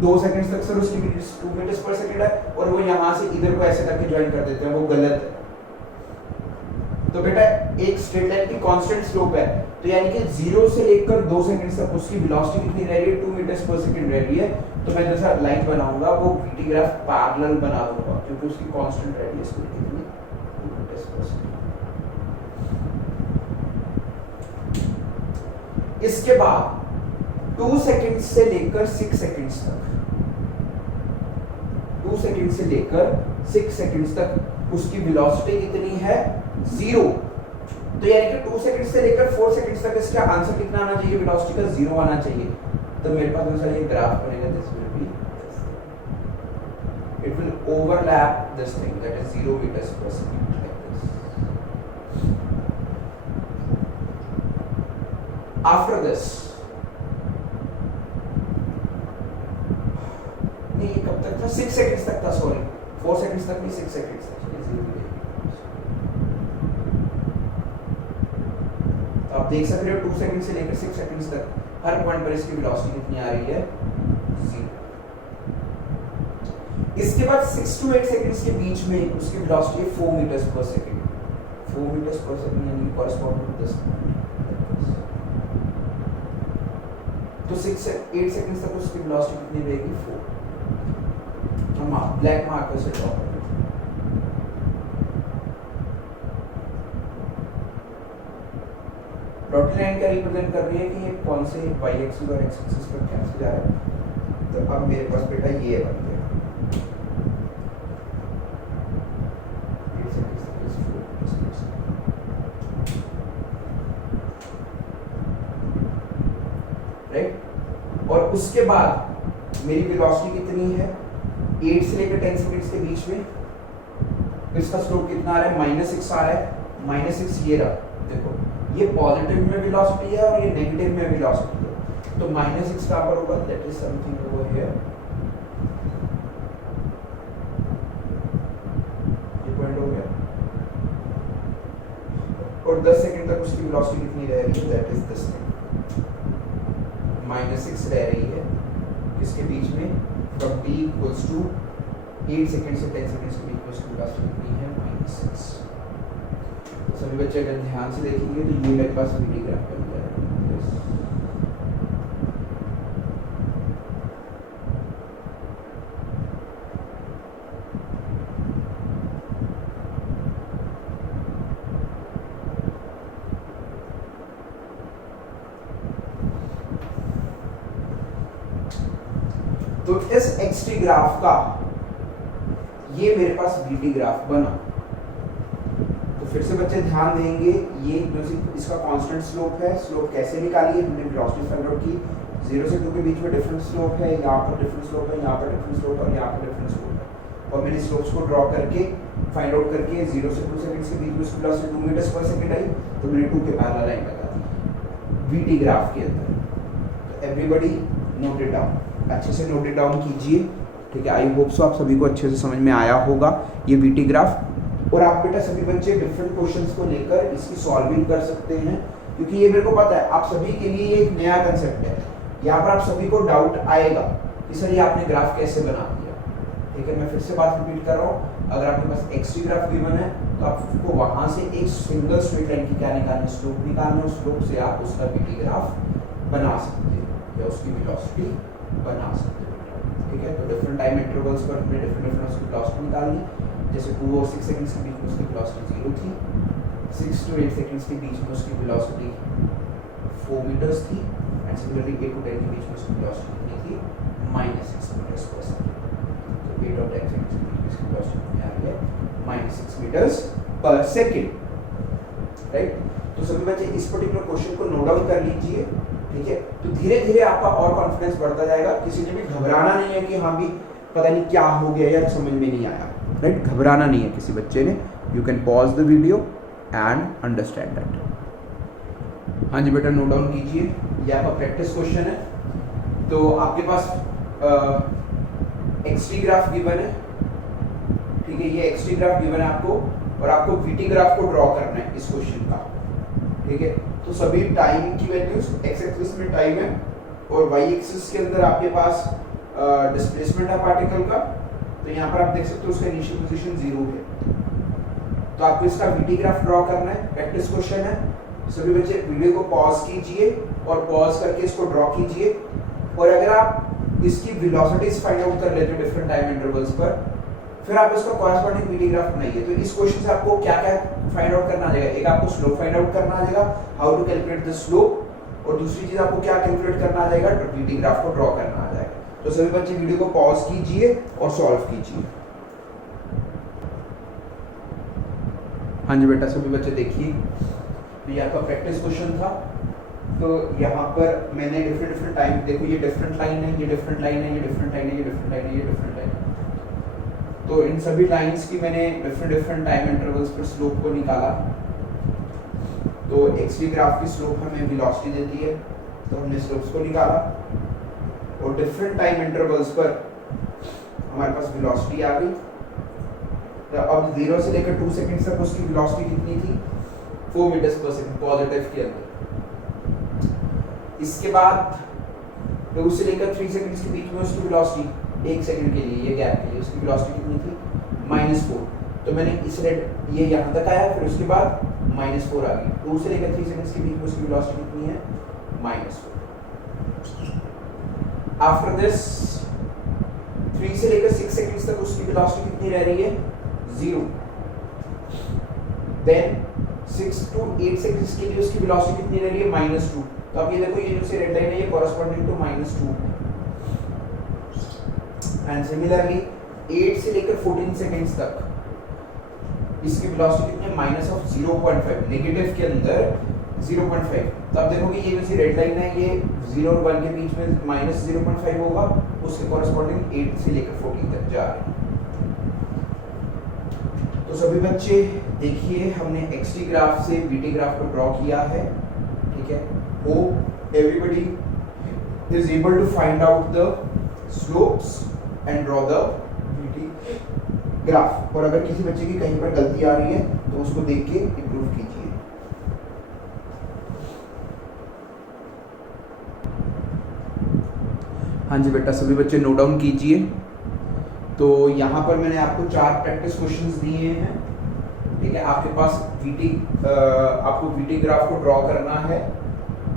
2 सेकंड्स तक सर उसकी 2 मीटर्स पर सेकंड है, और वो यहाँ से इधर को ऐसे करके ज्वाइन कर देते हैं, वो गलत है। तो बेटा एक स्ट्रेट लाइन की कांस्टेंट स्लोप है, तो यानी कि 0 से लेकर 2 सेकंड तक उसकी वेलोसिटी कितनी रह रही है, 2 मीटर्स पर सेकंड रह रही है। तो मैं जैसा लाइन बनाऊंगा वो बीटी ग्राफ पैरेलल बना दूंगा, क्योंकि उसकी कांस्टेंट रह रही है स्पीड कितनी, 2 मीटर्स पर सेकंड। इसके बाद 2 सेकंड से लेकर 6 सेकंड्स तक, 2 सेकंड से लेकर 6 सेकंड्स तक उसकी वेलोसिटी कितनी है, 0। तो यानी कि 2 सेकंड से लेकर 4 सेकंड्स तक इसका आंसर कितना आना चाहिए, वेलोसिटी का 0 आना चाहिए। तो मेरे पास अनुसार ये ग्राफ बनेगा, this will be, it will overlap this thing, that is 0 metres पर second, like this. After this, नहीं कब तक था, 6 सेकंड्स तक था, सॉरी 4 सेकंड्स तक नहीं, 6 सेकंड्स तक। तो आप देख सकते हो 2 सेकंड से लेकर 6 सेकंड्स तक हर पॉइंट पर इसकी वेलोसिटी कितनी आ रही है, 0। इसके बाद 6 to 8 सेकंड्स के बीच में उसकी वेलोसिटी है 4 मीटर्स पर सेकंड, 4 मीटर्स पर सेकंड, यानी कॉरेस्पॉन्डिंग टू दिस। तो 6 से 8 सेकंड्स तक उसकी वेलोसिटी कितनी रहेगी, 4। हम ब्लैक मार्कर से ड्रॉ करेंगे। डॉटेड लाइन क्या रिप्रेजेंट कर रही है कि ये कौन से y एक्सिस और x एक्सिस पर कैंसिल जा रहा है। तो अब मेरे पास बेटा ये बन गया, राइट। और उसके बाद मेरी वेलोसिटी कितनी है, 8 से लेकर 10 सेकंड्स के बीच में इसका स्लोप कितना आ रहा है, -6 आ रहा है। -6 ये रहा, देखो ये पॉजिटिव में वेलोसिटी है और ये नेगेटिव में वेलोसिटी है। तो -6 कहां पर होगा, that is something over here, ये पॉइंट हो गया। और 10 सेकंड तक उसकी वेलोसिटी कितनी रह रही है, दैट इज दिस थिंग, -6 रह रही है किसके बीच में, from t equals to 8 second से 10 सेकंड्स के बीच में उसकी वेलोसिटी कितनी है, -6। सभी बच्चे अगर ध्यान से देखेंगे तो ये मेरे पास बीटी ग्राफ बन जाएगा। तो इस एक्सटी ग्राफ का ये मेरे पास बीटी ग्राफ बना। तो फिर से बच्चे ध्यान देंगे, ये इसका कांस्टेंट स्लोप है, स्लोप कैसे निकाली है, हमने वेलोसिटी फाइंड आउट की। 0 से 2 के बीच में डिफरेंट स्लोप है, यहाँ पर डिफरेंट स्लोप है, यहाँ पर डिफरेंट स्लोप है और यहाँ पर डिफरेंट स्लोप है। और मैंने स्लोप्स को ड्रॉ करके फाइंड आउट करके 0 से 2 सेकंड्स के बीच में उसकी वेलोसिटी 2 मीटर्स पर सेकंड आई, तो मैंने 2 के पैरेलल लाइन लगा दी वीटी ग्राफ के अंदर। तो एवरीबॉडी नोट इट डाउन, अच्छे से नोट इट डाउन कीजिए, ठीक है। आई होप सो आप सभी को अच्छे से समझ में आया होगा ये वीटी ग्राफ। और आप बेटा सभी बच्चे डिफरेंट क्वेश्चंस को लेकर इसकी सॉल्विंग कर सकते हैं, क्योंकि ये मेरे को पता है आप सभी के लिए एक नया कंसेप्ट है। यहाँ पर आप सभी को डाउट आएगा कि सर ये आपने ग्राफ कैसे बना दिया। ठीक है, मैं फिर से बात रिपीट कर रहा हूँ, अगर आपके पास एक्स ग्राफ गिवन है तो आपको वहां से एक सिंगल स्ट्रेट लाइन की क्या निकालनी, स्लोप निकालना, उस स्लोप से आप उसका वीटी ग्राफ बना सकते हैं या उसकी वेलोसिटी बना सकते हैं। ठीक है, तो डिफरेंट टाइम इंटरवल्स पर हमने डिफरेंट उसकी वेलोसिटी निकालनी। जैसे 2 और 6 सेकंड्स के बीच में उसकी वेलोसिटी 0 थी, 6 to 8 सेकंड्स के बीच में उसकी वेलोसिटी 4 मीटर्स थी, एंड सिमिलरली 8 to 10 के बीच में उसकी वेलोसिटी कितनी थी, -6 मीटर्स पर सेकंड। तो 8 और 10 सेकंड्स के बीच में इसकी वेलोसिटी कितनी आ रही है, -6 मीटर्स पर सेकंड। राइट, तो सभी बच्चे इस पर्टिकुलर क्वेश्चन को नोट डाउन कर लीजिए। ठीक है, तो धीरे धीरे आपका और कॉन्फिडेंस बढ़ता जाएगा। किसी ने भी घबराना नहीं है कि हाँ भी पता नहीं क्या हो गया या समझ में नहीं आया। राइट, घबराना नहीं है किसी बच्चे ने। You can pause the video and understand that. हाँ जी बेटा, नोट डाउन कीजिए, ये आपका प्रैक्टिस क्वेश्चन है। तो आपके पास एक्सटी ग्राफ गिवन है। ठीक है, ये एक्सटी ग्राफ गिवन है आपको, और आपको वीटी ग्राफ को ड्रॉ करना है इस क्वेश्चन का। ठीक है, तो सभी टाइम की वैल्यूज एक्स एक्सिस में टाइम है और वाई एक्सिस के अंदर आपके पास डिस्प्लेसमेंट है पार्टिकल का। तो यहाँ पर आप देख सकते हो उसका इनिशियल पोजीशन 0 है। तो आपको इसका वीटी ग्राफ ड्रॉ करना है, प्रैक्टिस क्वेश्चन है। सभी बच्चे वीडियो को पॉज कीजिए और पॉज करके इसको ड्रॉ कीजिए, और अगर आप इसकी वेलोसिटीज फाइंड आउट कर लेते हो डिफरेंट टाइम इंटरवल्स पर, फिर आप इसका कॉरेस्पॉन्डिंग वीटी ग्राफ बनाइए। तो इस क्वेश्चन से आपको क्या क्या फाइंड आउट करना आ जाएगा, एक आपको स्लोप फाइंड आउट करना आ जाएगा, how to calculate the slope, और दूसरी चीज आपको क्या कैलकुलेट करना आ जाएगा, वीटी ग्राफ को ड्रॉ करना आ जाएगा। तो सभी बच्चे वीडियो को पॉज कीजिए और सॉल्व कीजिए। हाँ जी बेटा, सभी बच्चे देखिए, तो ये आपका प्रैक्टिस क्वेश्चन था। तो यहाँ पर मैंने डिफरेंट टाइम, देखो ये डिफरेंट लाइन है, ये डिफरेंट लाइन है, ये डिफरेंट लाइन है, ये डिफरेंट लाइन है, ये डिफरेंट लाइन है। तो इन सभी लाइंस की मैंने डिफरेंट टाइम इंटरवल्स पर स्लोप को निकाला। तो एक्सटी ग्राफ की स्लोप हमें वेलोसिटी देती है, तो हमने स्लोप्स को निकाला, और डिफरेंट टाइम इंटरवल्स पर हमारे पास वेलोसिटी आ गई। तो अब 0 से लेकर 2 सेकंड तक उसकी वेलोसिटी कितनी थी, 4 मीटर्स पर सेकंड पॉजिटिव के अंदर। इसके बाद 2 से लेकर 3 सेकंड्स के बीच में उसकी वेलोसिटी 1 सेकंड के लिए, ये गैप के लिए उसकी वेलोसिटी कितनी थी, -4। तो मैंने इस रेड ये यहाँ तक आया, फिर उसके बाद -4 आ गई। 2 से लेकर 3 सेकंड्स के बीच में उसकी वेलोसिटी कितनी है, -4। आफ्टर दिस 3 से लेकर 6 सेकंड्स तक उसकी वेलोसिटी कितनी रह रही है, 0। देन 6 to 8 सेकंड्स के लिए उसकी वेलोसिटी कितनी रह रही है, -2। तो अब ये देखो, ये जो सी रेड लाइन है ये कॉरेस्पॉन्डिंग टू -2 है। एंड सिमिलरली 8 से लेकर 14 सेकंड्स तक इसकी वेलोसिटी कितनी है, -0.5, नेगेटिव के अंदर 0.5। तो अब देखोगे ये जो सी रेड लाइन है ये 0 और 1 के बीच में -0.5 होगा, उसके कॉरेस्पॉन्डिंग 8 से लेकर 14 तक जा रहे हैं। तो सभी बच्चे देखिए, हमने एक्सटी ग्राफ से वीटी ग्राफ को ड्रॉ किया है। ठीक है, hope everybody is able to find out the slopes and draw the VT graph. और अगर किसी बच्चे की कहीं पर गलती आ रही है तो उसको देख के इम्प्रूव कीजिए। हाँ जी बेटा, सभी बच्चे नोट डाउन कीजिए। तो यहाँ पर मैंने आपको 4 प्रैक्टिस क्वेश्चंस दिए हैं। ठीक है, आपके पास आपको वीटी ग्राफ को ड्रॉ करना है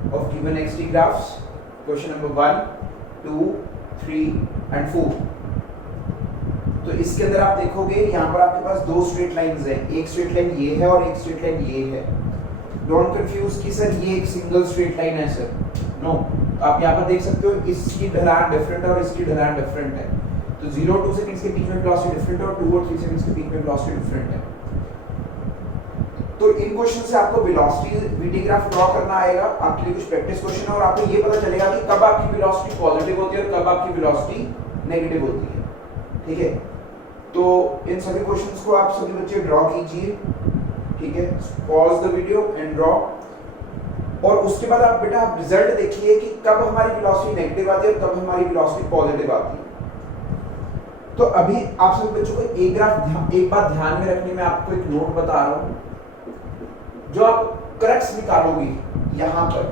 of given XT graphs. Question number 1, 2, 3 and 4। तो इसके अंदर आप देखोगे यहाँ पर आपके पास 2 स्ट्रेट लाइंस हैं, एक स्ट्रेट लाइन ये है और एक स्ट्रेट लाइन ये है। डोंट कंफ्यूज कि सर ये एक सिंगल स्ट्रेट लाइन है सर, नो। तो आप यहाँ पर देख सकते हो इसकी ढलान डिफरेंट है और इसकी ढलान डिफरेंट है। तो 0 और 2 सेकंड्स के बीच में वेलोसिटी डिफरेंट है और 2 और 3 सेकंड्स के बीच में वेलोसिटी डिफरेंट है। तो इन क्वेश्चन से आपको वेलोसिटी वीटी ग्राफ ड्रॉ करना आएगा। आपके लिए कुछ प्रैक्टिस क्वेश्चन है और आपको ये पता चलेगा कि कब आपकी वेलोसिटी पॉजिटिव होती है और कब आपकी वेलोसिटी नेगेटिव होती है। ठीक है, तो इन सभी क्वेश्चंस को आप सभी बच्चे ड्रॉ कीजिए। ठीक है, pause the video and draw. और उसके बाद आप बेटा आप रिजल्ट देखिए कि कब हमारी वेलोसिटी नेगेटिव आती है और कब हमारी वेलोसिटी पॉजिटिव आती है। तो अभी आप सभी बच्चों को एक बात ध्यान में रखनी, मैं आपको एक नोट बता रहा हूं, जो आप क्रक्स निकालोगे यहां पर,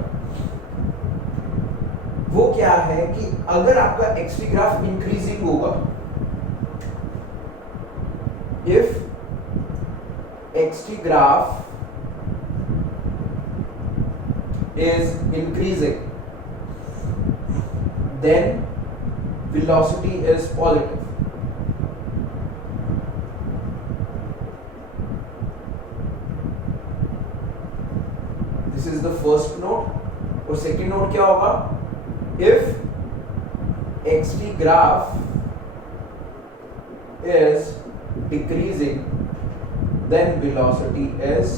वो क्या है कि अगर आपका एक्स-टी ग्राफ इंक्रीजिंग होगा, if x-T graph is increasing, then velocity is positive. This is the first note. और second note क्या होगा? If xt graph is decreasing, then velocity is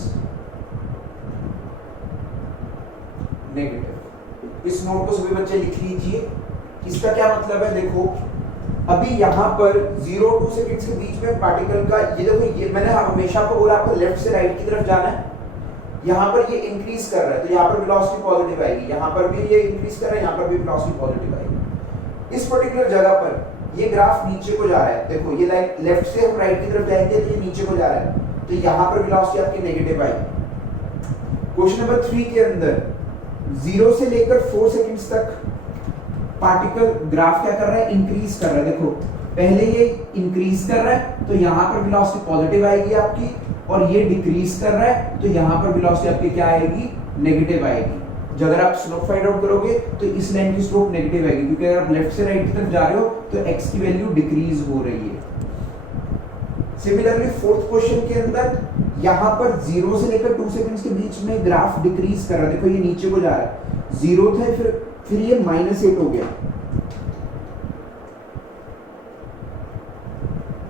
negative. इस नोट को सभी बच्चे लिख लीजिए। इसका क्या मतलब है, देखो अभी यहाँ पर 0-2 सेकंड्स के बीच में पार्टिकल का, ये देखो, ये मैंने हमेशा आपको बोला आपको लेफ्ट से राइट की तरफ जाना है, यहाँ पर ये इंक्रीज कर रहा है तो यहाँ पर वेलोसिटी पॉजिटिव आएगी, यहाँ पर भी ये इंक्रीज कर रहा है, यहाँ पर भी वेलोसिटी पॉजिटिव आएगी। इस पर्टिकुलर जगह पर ये ग्राफ नीचे को जा रहा है, देखो ये लाइन लेफ्ट से हम राइट की तरफ जाएंगे तो ये नीचे को जा रहा है, तो यहाँ पर वेलोसिटी आपकी नेगेटिव आएगी। क्वेश्चन नंबर 3 के अंदर 0 से लेकर 4 सेकंड्स तक पार्टिकल ग्राफ क्या कर रहा है, इंक्रीज कर रहा है। देखो पहले ये इंक्रीज कर रहा है तो यहाँ पर वेलोसिटी पॉजिटिव आएगी आपकी, और ये डिक्रीज कर रहा है तो यहाँ पर वेलोसिटी आपकी क्या आएगी, नेगेटिव आएगी। जब अगर आप स्लोप फाइंड आउट करोगे तो इस लाइन की स्लोप नेगेटिव आएगी, क्योंकि अगर आप लेफ्ट से राइट की तरफ जा रहे हो तो x की वैल्यू डिक्रीज हो रही है। सिमिलरली फोर्थ क्वेश्चन के अंदर यहाँ पर 0 से लेकर 2 सेकंड्स के बीच में ग्राफ डिक्रीज कर रहा है, देखो ये नीचे को जा रहा है, 0 था फिर ये -8 हो गया,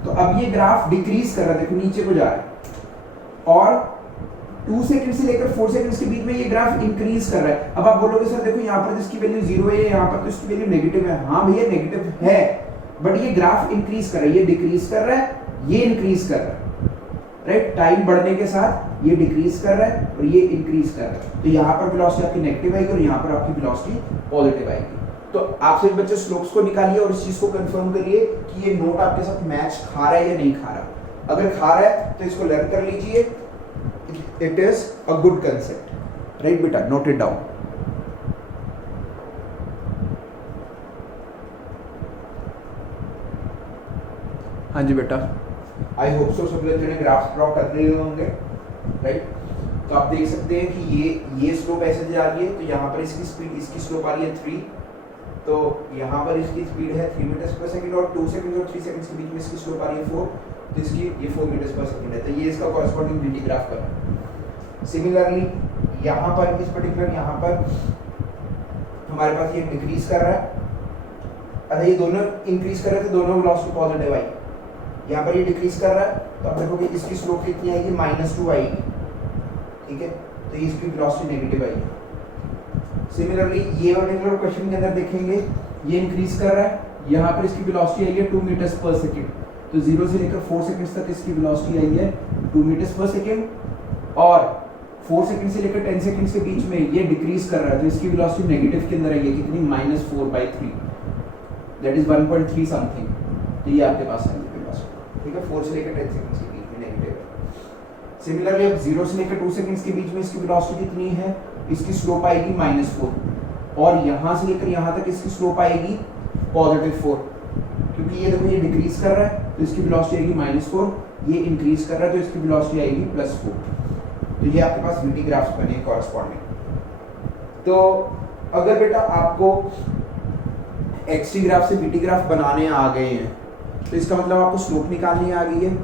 तो अब ये ग्राफ डिक्रीज कर रहा है, देखो नीचे को जा रहा है, और 2 सेकंड से लेकर 4 सेकंड्स के बीच में ये ग्राफ इंक्रीज कर रहा है। अब आप बोलोगे सर देखो यहाँ पर इसकी वैल्यू 0 है, यहाँ पर तो इसकी वैल्यू नेगेटिव है। हाँ भैया नेगेटिव है, बट ये ग्राफ इंक्रीज कर रहा है, ये डिक्रीज कर रहा है, ये इंक्रीज कर रहा है, राइट। टाइम बढ़ने के साथ ये डिक्रीज कर रहा है और ये इंक्रीज कर रहा है, तो यहाँ पर वेलोसिटी आपकी नेगेटिव आएगी और यहाँ पर आपकी वेलोसिटी पॉजिटिव आएगी। तो आप सभी बच्चे स्लोप्स को निकालिए और इस चीज को कंफर्म करिए कि ये नोट आपके साथ मैच खा रहा है या नहीं खा रहा। अगर खा रहा है तो इसको लर्न कर लीजिए, it is a good concept, right बेटा, नोट इट डाउन। हाँ जी बेटा, आई होप सो सब बच्चों ने ग्राफ्स ड्रॉ कर रहे होंगे, राइट। तो आप देख सकते हैं कि ये स्लोप ऐसे जा रही है, तो यहाँ पर इसकी स्पीड, इसकी स्लोप आ रही है 3, तो यहाँ पर इसकी स्पीड है 3 मीटर्स पर सेकंड, और 2 सेकंड और 3 सेकंड्स के बीच में इसकी स्लोप आ रही है 4, तो इसकी ये 4 मीटर्स पर सेकंड है, तो ये इसका कॉरेस्पॉन्डिंग वीटी ग्राफ कर रहा है। सिमिलरली यहाँ पर इस पर्टिकुलर यहाँ पर हमारे पास ये डिक्रीज कर रहा है, अगर ये दोनों इंक्रीज कर रहे थे, दोनों वेलोसिटी पॉजिटिव आई, यहाँ पर ये डिक्रीज कर रहा है, तो आप देखोगे इसकी स्लोप कितनी आएगी, -2 आएगी, ठीक है, तो इसकी वेलोसिटी नेगेटिव आएगी। सिमिलरली ये पर्टिकुलर क्वेश्चन के अंदर देखेंगे, ये इंक्रीज कर रहा है, यहाँ पर इसकी वेलोसिटी आई है 2 मीटर्स पर सेकंड, तो 0 से लेकर 4 सेकंड्स तक इसकी वेलोसिटी आई है 2 मीटर्स पर सेकंड, और 4 सेकंड से लेकर 10 सेकंड्स के बीच में ये डिक्रीज कर रहा है, तो इसकी वेलोसिटी नेगेटिव के अंदर आई है कितनी, -4/3, दैट इज 1.3 समथिंग, तो ये आपके पास है, ठीक है, 4 से लेकर 10 सेकंड्स के बीच में नेगेटिव है। सिमिलरली अब 0 से लेकर 2 सेकंड्स के बीच में इसकी वेलोसिटी कितनी है, इसकी स्लोप आएगी -4, और यहाँ से लेकर यहाँ तक इसकी स्लोप आएगी +4, क्योंकि ये देखो ये डिक्रीज कर रहा है तो इसकी वेलोसिटी आएगी -4, ये इंक्रीज कर रहा है तो इसकी वेलोसिटी आएगी +4, तो ये आपके पास वीटी ग्राफ्स बने कॉरेस्पॉन्डिंग। तो अगर बेटा आपको एक्स-टी ग्राफ से वीटी ग्राफ बनाने आ गए हैं, तो इसका मतलब आपको स्लोप निकालनी आ गई है।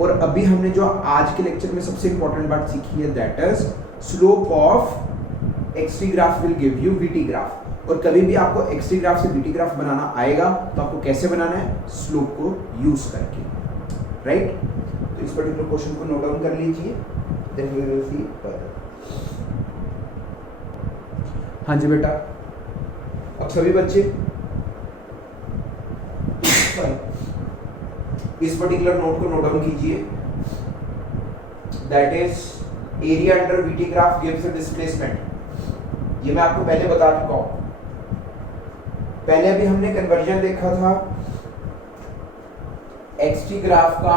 और अभी हमने जो आज के लेक्चर में सबसे इंपॉर्टेंट बात सीखी है, that is slope of x-T graph will give you VT graph. और कभी भी आपको एक्स-टी ग्राफ से वीटी ग्राफ बनाना आएगा तो आपको कैसे बनाना है, स्लोप को यूज करके, राइट। तो इस पर्टिकुलर क्वेश्चन को नोट डाउन कर लीजिए, then we will see further. हाँ जी बेटा, अब सभी बच्चे इस पर्टिकुलर नोट को नोट डाउन कीजिए, that is area under VT graph gives a displacement. ये मैं आपको पहले बता चुका हूं, पहले भी हमने कन्वर्जन देखा था एक्सटी ग्राफ का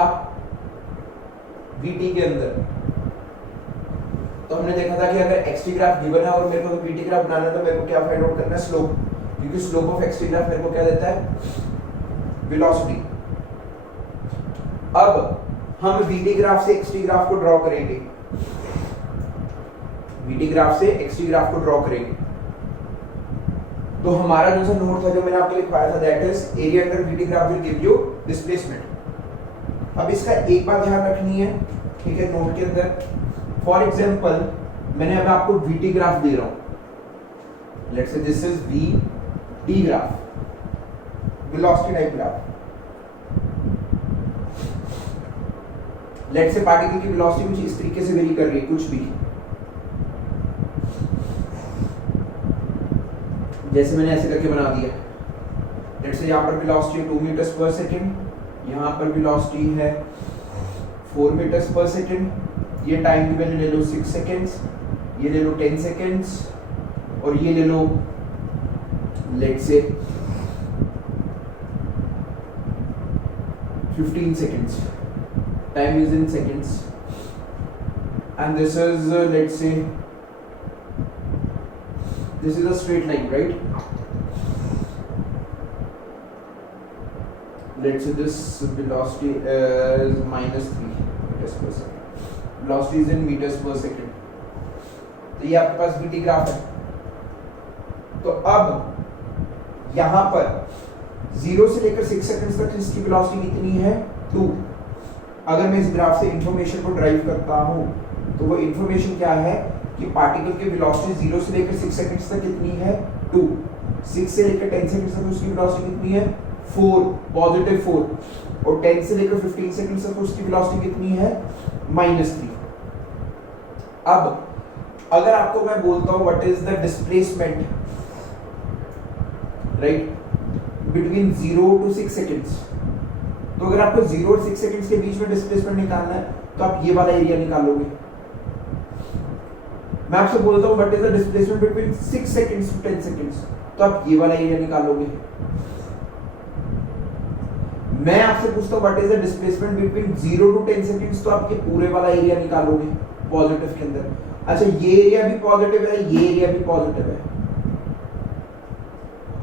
वीटी के अंदर, तो हमने देखा था कि अगर एक्सटी ग्राफ गिवन है और मेरे को वीटी ग्राफ बनाना है तो मेरे को क्या फाइंड आउट करना है, स्लोप, क्योंकि स्लोप ऑफ एक्सटी ग्राफ मेरे को क्या देता है, वेलोसिटी। अब हम वीटी ग्राफ से एक्सटी ग्राफ को ड्रॉ करेंगे, वीटी ग्राफ से एक्सटी ग्राफ को ड्रॉ करेंगे। तो हमारा जो सा नोट था जो मैंने आपको लिखवाया था, that is area under VT graph will give you displacement. अब इसका एक बात ध्यान रखनी है, ठीक है, नोट के अंदर। फॉर एग्जांपल मैंने अब आपको वीटी ग्राफ दे रहा हूं, let's say this is VT graph, velocity type graph. Let's say particle की वेलोसिटी कुछ इस तरीके से वेरी कर रही है, कुछ भी जैसे मैंने ऐसे करके बना दिया। लेट्स से यहाँ पर वेलोसिटी 2 मीटर्स पर सेकेंड, यहाँ पर वेलोसिटी है 4 मीटर्स पर सेकेंड, ये टाइम की वैल्यू ले लो 6 सेकेंड्स, ये ले लो 10 सेकेंड्स, और ये ले लो let's say 15 seconds. Time is in seconds, and this is let's say this is a straight line, right? Let's say this velocity is -3 meters per second. Velocity is in meters per second. तो ये आपके पास VT graph है। तो अब यहां पर 0 से लेकर 6 सेकंड्स तक इसकी वेलोसिटी कितनी है, 2। अगर मैं इस ग्राफ से इंफॉर्मेशन को ड्राइव करता हूं तो वो इंफॉर्मेशन क्या है कि पार्टिकल की वेलोसिटी 0 से लेकर 6 सेकंड्स तक कितनी है, 2। 6 से लेकर 10 सेकंड्स तक उसकी वेलोसिटी कितनी है, 4, पॉजिटिव 4। और 10 से लेकर 15 सेकंड्स तक उसकी वेलोसिटी कितनी है, -3। अब अगर आपको मैं बोलता हूं what is the displacement, right, between 0 to 6 seconds, तो अगर आपको 0 और 6 सेकंड्स के बीच में डिस्प्लेसमेंट निकालना है तो आप ये वाला एरिया निकालोगे। मैं आपसे बोलता हूं what is the displacement between 6 seconds to 10 seconds, तो आप ये वाला एरिया निकालोगे। मैं आपसे पूछता हूं what is the displacement between 0 to 10 seconds, तो आप ये पूरे वाला एरिया निकालोगे पॉजिटिव के अंदर। अच्छा, ये एरिया भी पॉजिटिव है, ये एरिया भी पॉजिटिव है।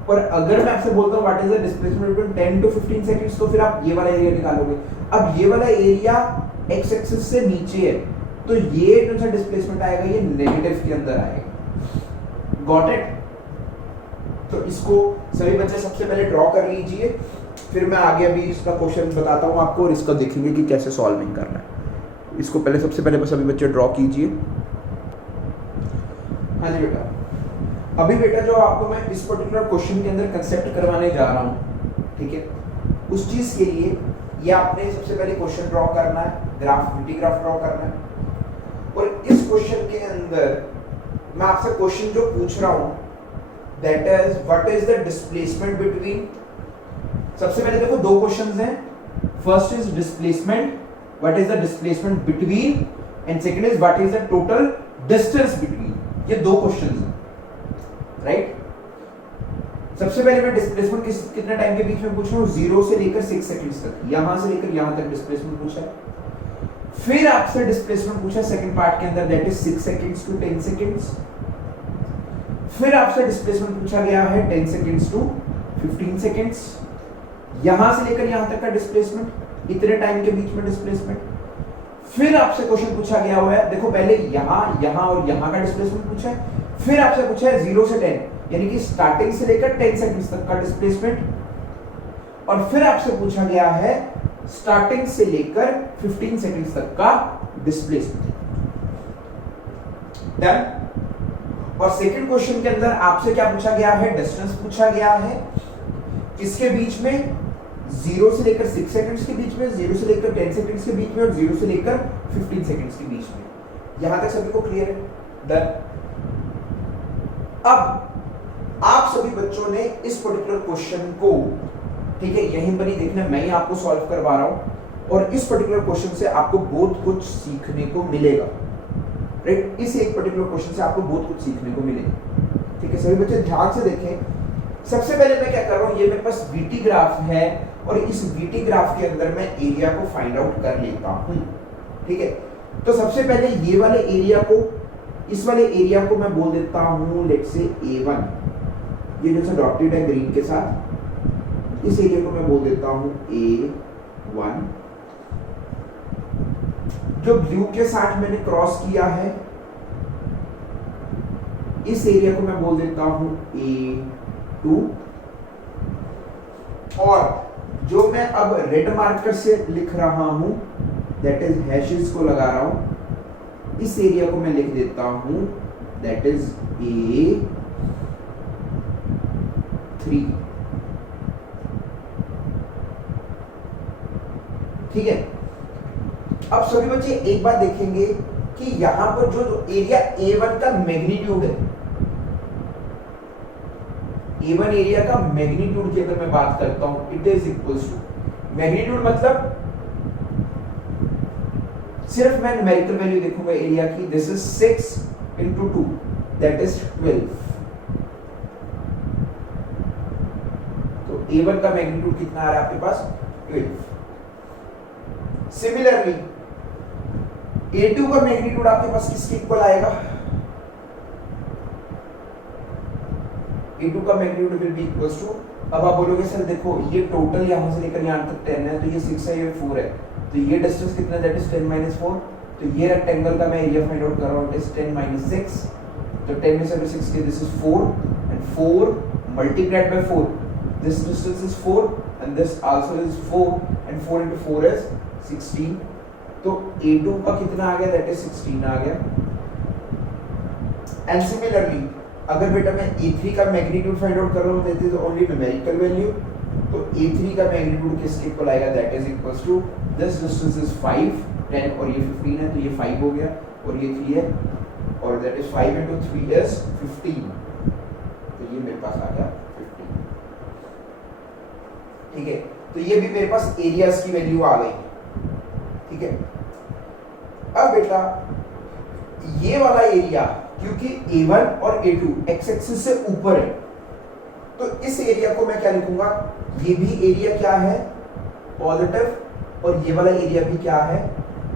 और अगर मैं आपसे बोलता हूं what is the displacement between 10 to 15 seconds, तो फिर आप ये वाला एरिया निकालोगे। अब ये वाला एरिया एक्स एक्सिस से नीचे है, तो ये जो सा डिस्प्लेसमेंट आएगा ये नेगेटिव के अंदर आएगा। Got it? तो इसको सभी बच्चे सबसे पहले ड्रॉ कर लीजिए, फिर मैं आगे अभी इसका क्वेश्चन बताता हूं आपको और इसका देखेंगे कि कैसे सॉल्विंग करना है। इसको पहले सबसे पहले बस अभी बच्चे ड्रॉ कीजिए। हाँ जी बेटा, अभी बेटा जो आपको मैं इस पर्टिकुलर क्वेश्चन के अंदर कंसेप्ट करवाने जा रहा हूँ, ठीक है, उस चीज के लिए ये आपने सबसे पहले क्वेश्चन ड्रॉ करना है, ग्राफ, वीटी ग्राफ ड्रॉ करना है। और इस क्वेश्चन के अंदर मैं आपसे क्वेश्चन जो पूछ रहा हूँ that is what is the displacement between, सबसे पहले देखो दो क्वेश्चंस हैं, first is displacement, what is the displacement between, and second is what is the total distance between. ये दो क्वेश्चंस हैं, राइट। सबसे पहले मैं डिस्प्लेसमेंट कितने टाइम के बीच में पूछ रहा हूँ, 0 से लेकर 6 सेकंड्स तक, यहां से लेकर यहां तक डिस्प्लेसमेंट पूछा है। फिर आपसे डिस्प्लेसमेंट पूछा सेकंड पार्ट के अंदर, that is 6 seconds to 10 seconds. फिर आपसे डिस्प्लेसमेंट पूछा गया है 10 सेकंड्स टू 15 सेकंड्स, यहां से लेकर यहां तक का डिस्प्लेसमेंट, इतने टाइम के बीच में डिस्प्लेसमेंट। फिर आपसे क्वेश्चन पूछा गया हुआ है, देखो पहले यहां, यहां और यहां का डिस्प्लेसमेंट पूछा है, फिर आपसे पूछा है 0 से 10 यानी कि स्टार्टिंग से लेकर 10 सेकंड्स तक का डिस्प्लेसमेंट, और फिर आपसे पूछा गया है स्टार्टिंग से लेकर 15 सेकंड्स तक का डिस्प्लेसमेंट। डन। और सेकंड क्वेश्चन के अंदर आपसे क्या पूछा गया है, डिस्टेंस पूछा गया है, किसके बीच में, 0 से लेकर 6 सेकंड्स के बीच में, 0 से लेकर 10 सेकंड्स के बीच में, और 0 से लेकर 15 सेकंड्स के बीच में। यहां तक सभी को क्लियर है? डन। अब आप सभी बच्चों ने इस पर्टिकुलर क्वेश्चन को, ठीक है, यहीं पर ही देखना, मैं ही आपको सॉल्व करवा रहा हूं, और इस पर्टिकुलर क्वेश्चन से आपको बहुत कुछ सीखने को मिलेगा, राइट। इस एक पर्टिकुलर क्वेश्चन से आपको बहुत कुछ सीखने को मिलेगा, ठीक है। सभी बच्चे ध्यान से देखें। सबसे पहले मैं क्या कर रहा हूं, ये मेरे पास वीटी ग्राफ है और इस VT ग्राफ के अंदर मैं एरिया को फाइंड आउट कर लेता हूं। ठीक है, तो सबसे पहले ये वाले एरिया को, इस वाले एरिया को मैं बोल देता हूं लेट्स से A1, ये जो सा डॉटेड है ग्रीन के साथ, इस एरिया को मैं बोल देता हूं A1। जो ब्लू के साथ मैंने क्रॉस किया है, इस एरिया को मैं बोल देता हूं A2, और जो मैं अब रेड मार्कर से लिख रहा हूं, दैट इज हैशेस को लगा रहा हूं, इस एरिया को मैं लिख देता हूं दैट इज A3। ठीक है, अब सभी बच्चे एक बात देखेंगे कि यहां पर जो एरिया A1 का मैग्नीट्यूड है, A1 एरिया का मैग्नीट्यूड की अगर मैं बात करता हूं, it is equals to, magnitude मतलब सिर्फ मैं न्यूमेरिकल वैल्यू देखूंगा एरिया की, this is 6 into 2 that is 12। तो A1 का मैग्नीट्यूड कितना आ रहा है आपके पास, 12। सिमिलरली A2 का मैग्नीट्यूड आपके पास किसके इक्वल आएगा, A2 का magnitude will be equals to, अब आप बोलोगे सर देखो ये टोटल यहां से लेकर यहां तक 10 है, तो ये 6 है, ये 4 है, तो ये डिस्टेंस कितना, दैट इज 10 - 4। तो ये रेक्टेंगल का मैं एरिया फाइंड आउट कर रहा हूं, इट इज 10 - 6, तो 10 में से 6 के this is 4 and 4 multiplied by 4, this distance is 4 and this also is 4 and 4 into 4 is 16। तो A2 का कितना आ गया, दैट इज 16 आ गया। एंड सिमिलरली अगर बेटा मैं A3 का मैग्नीट्यूड फाइंड आउट कर रहा हूं, that is only numerical value, तो A3 का मैग्नीट्यूड किसके इक्वल आएगा, that is equals to, this distance is 5, 10 और ये 15 है, तो ये 5 हो गया और ये 3 है, और दैट इज 5 into 3 is 15, तो ये मेरे पास आ गया 15। ठीक है, तो ये भी मेरे पास एरियाज की वैल्यू आ गई। ठीक है, अब बेटा ये वाला एरिया क्योंकि A1 और A2 एक्स एक्सिस से ऊपर है, तो इस एरिया को मैं क्या लिखूंगा, ये भी एरिया क्या है, पॉजिटिव, और ये वाला एरिया भी क्या है,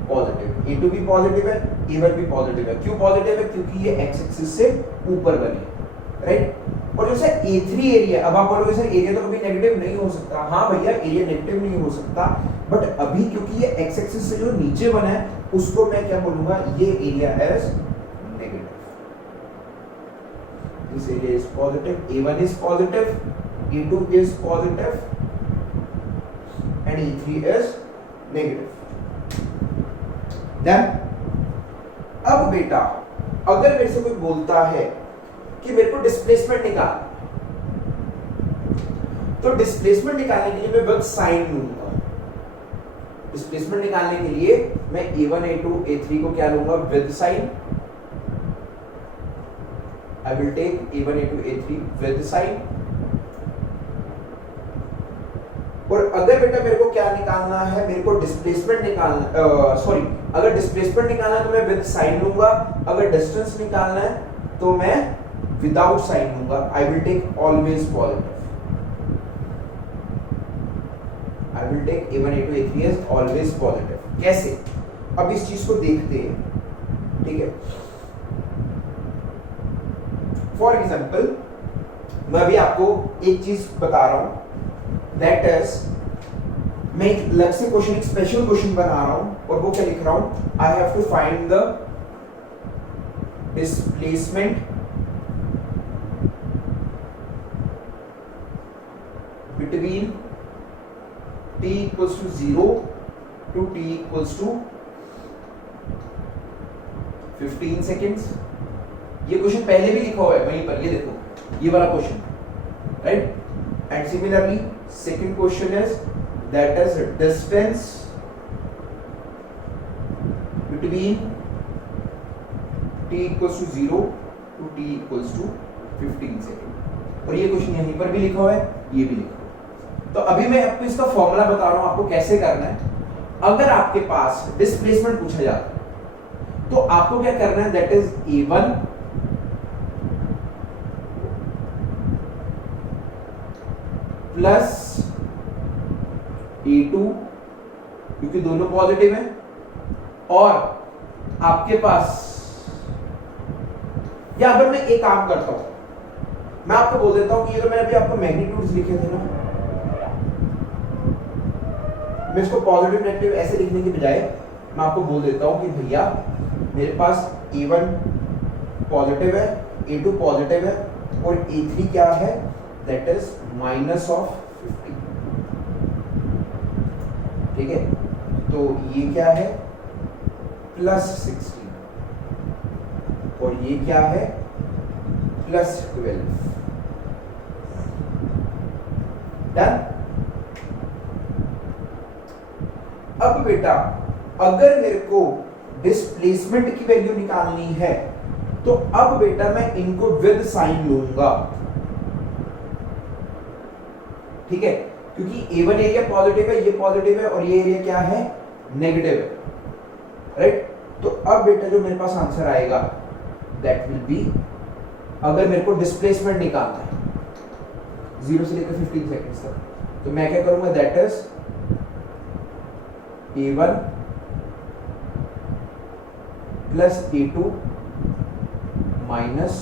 पॉजिटिव। A2 भी पॉजिटिव है, A1 भी पॉजिटिव है। क्यों पॉजिटिव है, क्योंकि ये एक्स एक्सिस से ऊपर बने, राइट। और जैसे A3 एरिया, अब आप बोलोगे सर एरिया तो कभी नेगेटिव नहीं हो सकता, हाँ भैया एरिया नेगेटिव नहीं हो सकता, बट अभी क्योंकि ये एक्स एक्सिस से जो नीचे बना है उसको मैं क्या बोलूंगा, ये area is negative, this area is positive, A1 is positive, A2 is positive and A3 is negative। Then अब बेटा अगर मेरे से कोई बोलता है कि मेरे को डिस्प्लेसमेंट निकाल, तो डिस्प्लेसमेंट निकालने के लिए मैं बस साइन लूंगा। डिस्प्लेसमेंट निकालने के लिए मैं A1 A2 A3 को क्या लूंगा, with sine. I will take A1 A2 A3 with sign। और अगर बेटा मेरे को क्या निकालना है, मेरे को डिस्प्लेसमेंट निकालना, सॉरी अगर डिस्प्लेसमेंट निकालना है तो मैं विद साइन लूंगा, अगर डिस्टेंस निकालना है तो मैं विदाउट साइन लूंगा। I will take always positive, I will take A1 A2 A3 as always positive। कैसे, अब इस चीज को देखते हैं। ठीक है, फॉर एग्जाम्पल मैं अभी आपको एक चीज बता रहा हूं, दैट इज मैं एक अलग से क्वेश्चन, एक स्पेशल क्वेश्चन बना रहा हूं, और वो क्या लिख रहा हूं, I have to find the displacement between t equals to 0 to t equals to 15 seconds। ये क्वेश्चन पहले भी लिखा हुआ है वहीं पर, ये देखो ये वाला question, right. And similarly second question is that is distance between t equals to 0 to t equals to 15 second, और ये क्वेश्चन यहीं पर भी लिखा हुआ है, ये भी लिखा हुआ है। तो अभी मैं आपको इसका फॉर्मूला बता रहा हूं आपको कैसे करना है। अगर आपके पास डिस्प्लेसमेंट पूछा जाता है तो आपको क्या करना है, that is A1 plus A2 क्योंकि दोनों पॉजिटिव हैं, और आपके पास यहां पर मैं एक काम करता हूं, मैं आपको बोल देता हूं कि ये तो मैंने अभी आपको मैग्नीट्यूड्स लिखे थे ना, मैं इसको पॉजिटिव नेगेटिव ऐसे लिखने के बजाय मैं आपको बोल देता हूं कि भैया मेरे पास A1 पॉजिटिव है, A2 पॉजिटिव है, और A3 क्या है, दैट इज माइनस ऑफ 50। ठीक है, तो ये क्या है, प्लस 16, और ये क्या है, प्लस 12। डन। अब बेटा अगर मेरे को डिस्प्लेसमेंट की वैल्यू निकालनी है तो अब बेटा मैं इनको विद साइन लूंगा। ठीक है, क्योंकि A1 एरिया पॉजिटिव है, ये पॉजिटिव है, और ये एरिया क्या है, नेगेटिव है, राइट। तो अब बेटा जो मेरे पास आंसर आएगा दैट विल बी, अगर मेरे को डिस्प्लेसमेंट निकालना है 0 से लेकर 15 सेकंड्स तक, तो मैं क्या करूंगा, that is A1 plus A2 minus,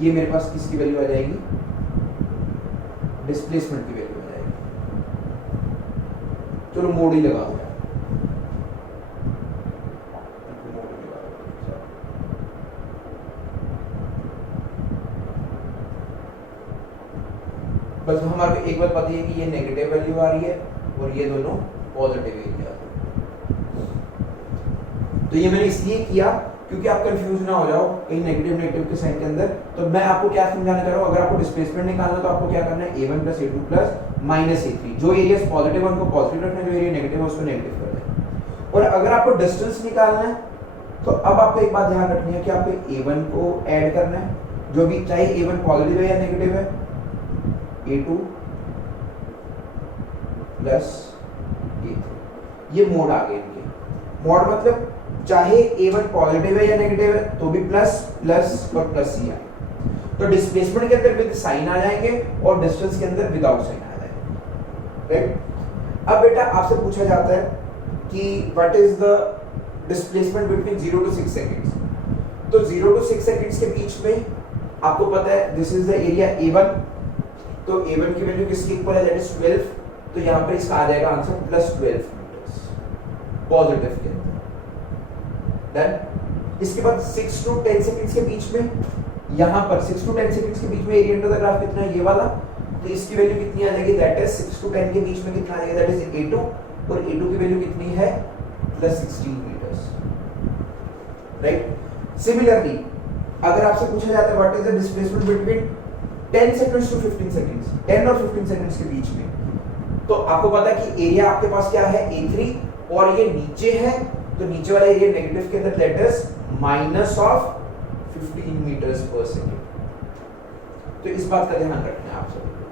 ये मेरे पास किसकी वैल्यू आ जाएगी, डिस्प्लेसमेंट की वैल्यू आ जाएगी। चलो मोड ही लगा दो, बस हमारे को एक बात पता है कि ये नेगेटिव वैल्यू आ रही है और ये दोनों पॉजिटिव एरिया। तो ये मैंने इसलिए किया क्योंकि आप कंफ्यूज ना हो जाओ कहीं नेगेटिव नेगेटिव के साइन के अंदर। तो मैं आपको क्या समझाना चाह रहा हूँ, अगर आपको डिस्प्लेसमेंट निकालना है तो आपको क्या करना है, A1 plus A2 plus minus A3। जो एरियाज पॉजिटिव है उनको पॉजिटिव रखना है, जो एरिया नेगेटिव है उसको नेगेटिव कर देना। और अगर आपको डिस्टेंस निकालना है तो अब आपको एक बात ध्यान रखनी है कि आपको A1 को ऐड करना है, जो भी चाहे A1 पॉजिटिव है या नेगेटिव है, A2 प्लस A3। ये मोड आ गए इनके। मोड मतलब चाहे A1 पॉजिटिव है या नेगेटिव है तो भी प्लस प्लस और प्लस ही आए। तो डिस्प्लेसमेंट के अंदर विद साइन आ जाएंगे और डिस्टेंस के अंदर विदाउट साइन आ जाएंगे, राइट। अब बेटा आपसे पूछा जाता है कि what is the displacement between 0 to 6 seconds. तो 0 to 6 सेकंड्स के बीच में आपको पता है this is the area A1। तो A1 की वैल्यू किसके इक्वल है, दैट इज 12। तो यहां पर इसका आ जाएगा आंसर प्लस 12 मीटर्स पॉजिटिव के अंदर। डन। इसके बाद 6 to 10 सेकंड्स के बीच में, यहां पर 6 to 10 सेकंड्स के बीच में एरिया अंडर द ग्राफ कितना है, ये वाला। तो इसकी वैल्यू कितनी आ जाएगी, दैट इज 6 to 10 के बीच में कितना आ जाएगा, दैट इज A2। और A2 की वैल्यू कितनी है, प्लस 16 मीटर्स, राइट। सिमिलरली अगर आपसे पूछा जाता है what is the displacement between 10 seconds to 15 seconds, 10 और 15 सेकंड्स के बीच में, तो आपको पता है कि एरिया आपके पास क्या है, A3, और ये नीचे है, तो नीचे वाला एरिया नेगेटिव के अंदर that is minus of 15 metres पर सेकंड। तो इस बात का ध्यान रखना है आप सभी को।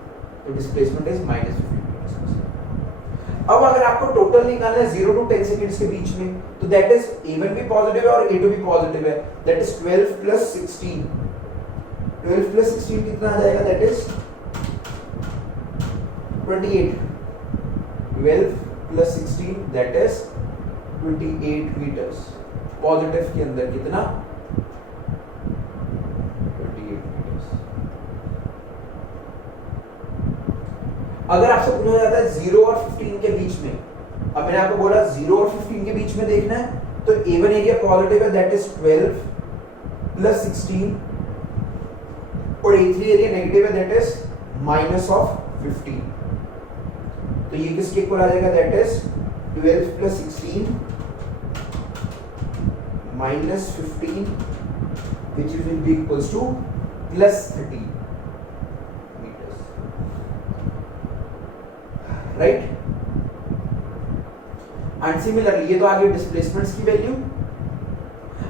तो डिस्प्लेसमेंट इज माइनस 15 मीटर्स पर सेकंड। अब अगर आपको टोटल निकालना है 0 to 10 सेकंड्स के बीच में, तो दैट इज A1 भी पॉजिटिव है और A2 भी पॉजिटिव है, दैट इज 12 प्लस 16। 12 प्लस 16 कितना आ जाएगा, that is 28। 12 plus 16 that is 28 metres. Positive के अंदर कितना, 28 मीटर्स। अगर आपसे पूछा जाता है 0 और 15 के बीच में, अब मैंने आपको बोला 0 और 15 के बीच में देखना है, तो A1 एरिया पॉजिटिव है, दैट इज 12 प्लस 16, और A3 एरिया नेगेटिव है, दैट इज माइनस ऑफ 15। तो ये किसके इक्वल आ जाएगा, that is 12 plus 16 minus 15 which will be equals to plus 30 meters, right। And similarly ये तो आ गई डिस्प्लेसमेंट्स की वैल्यू।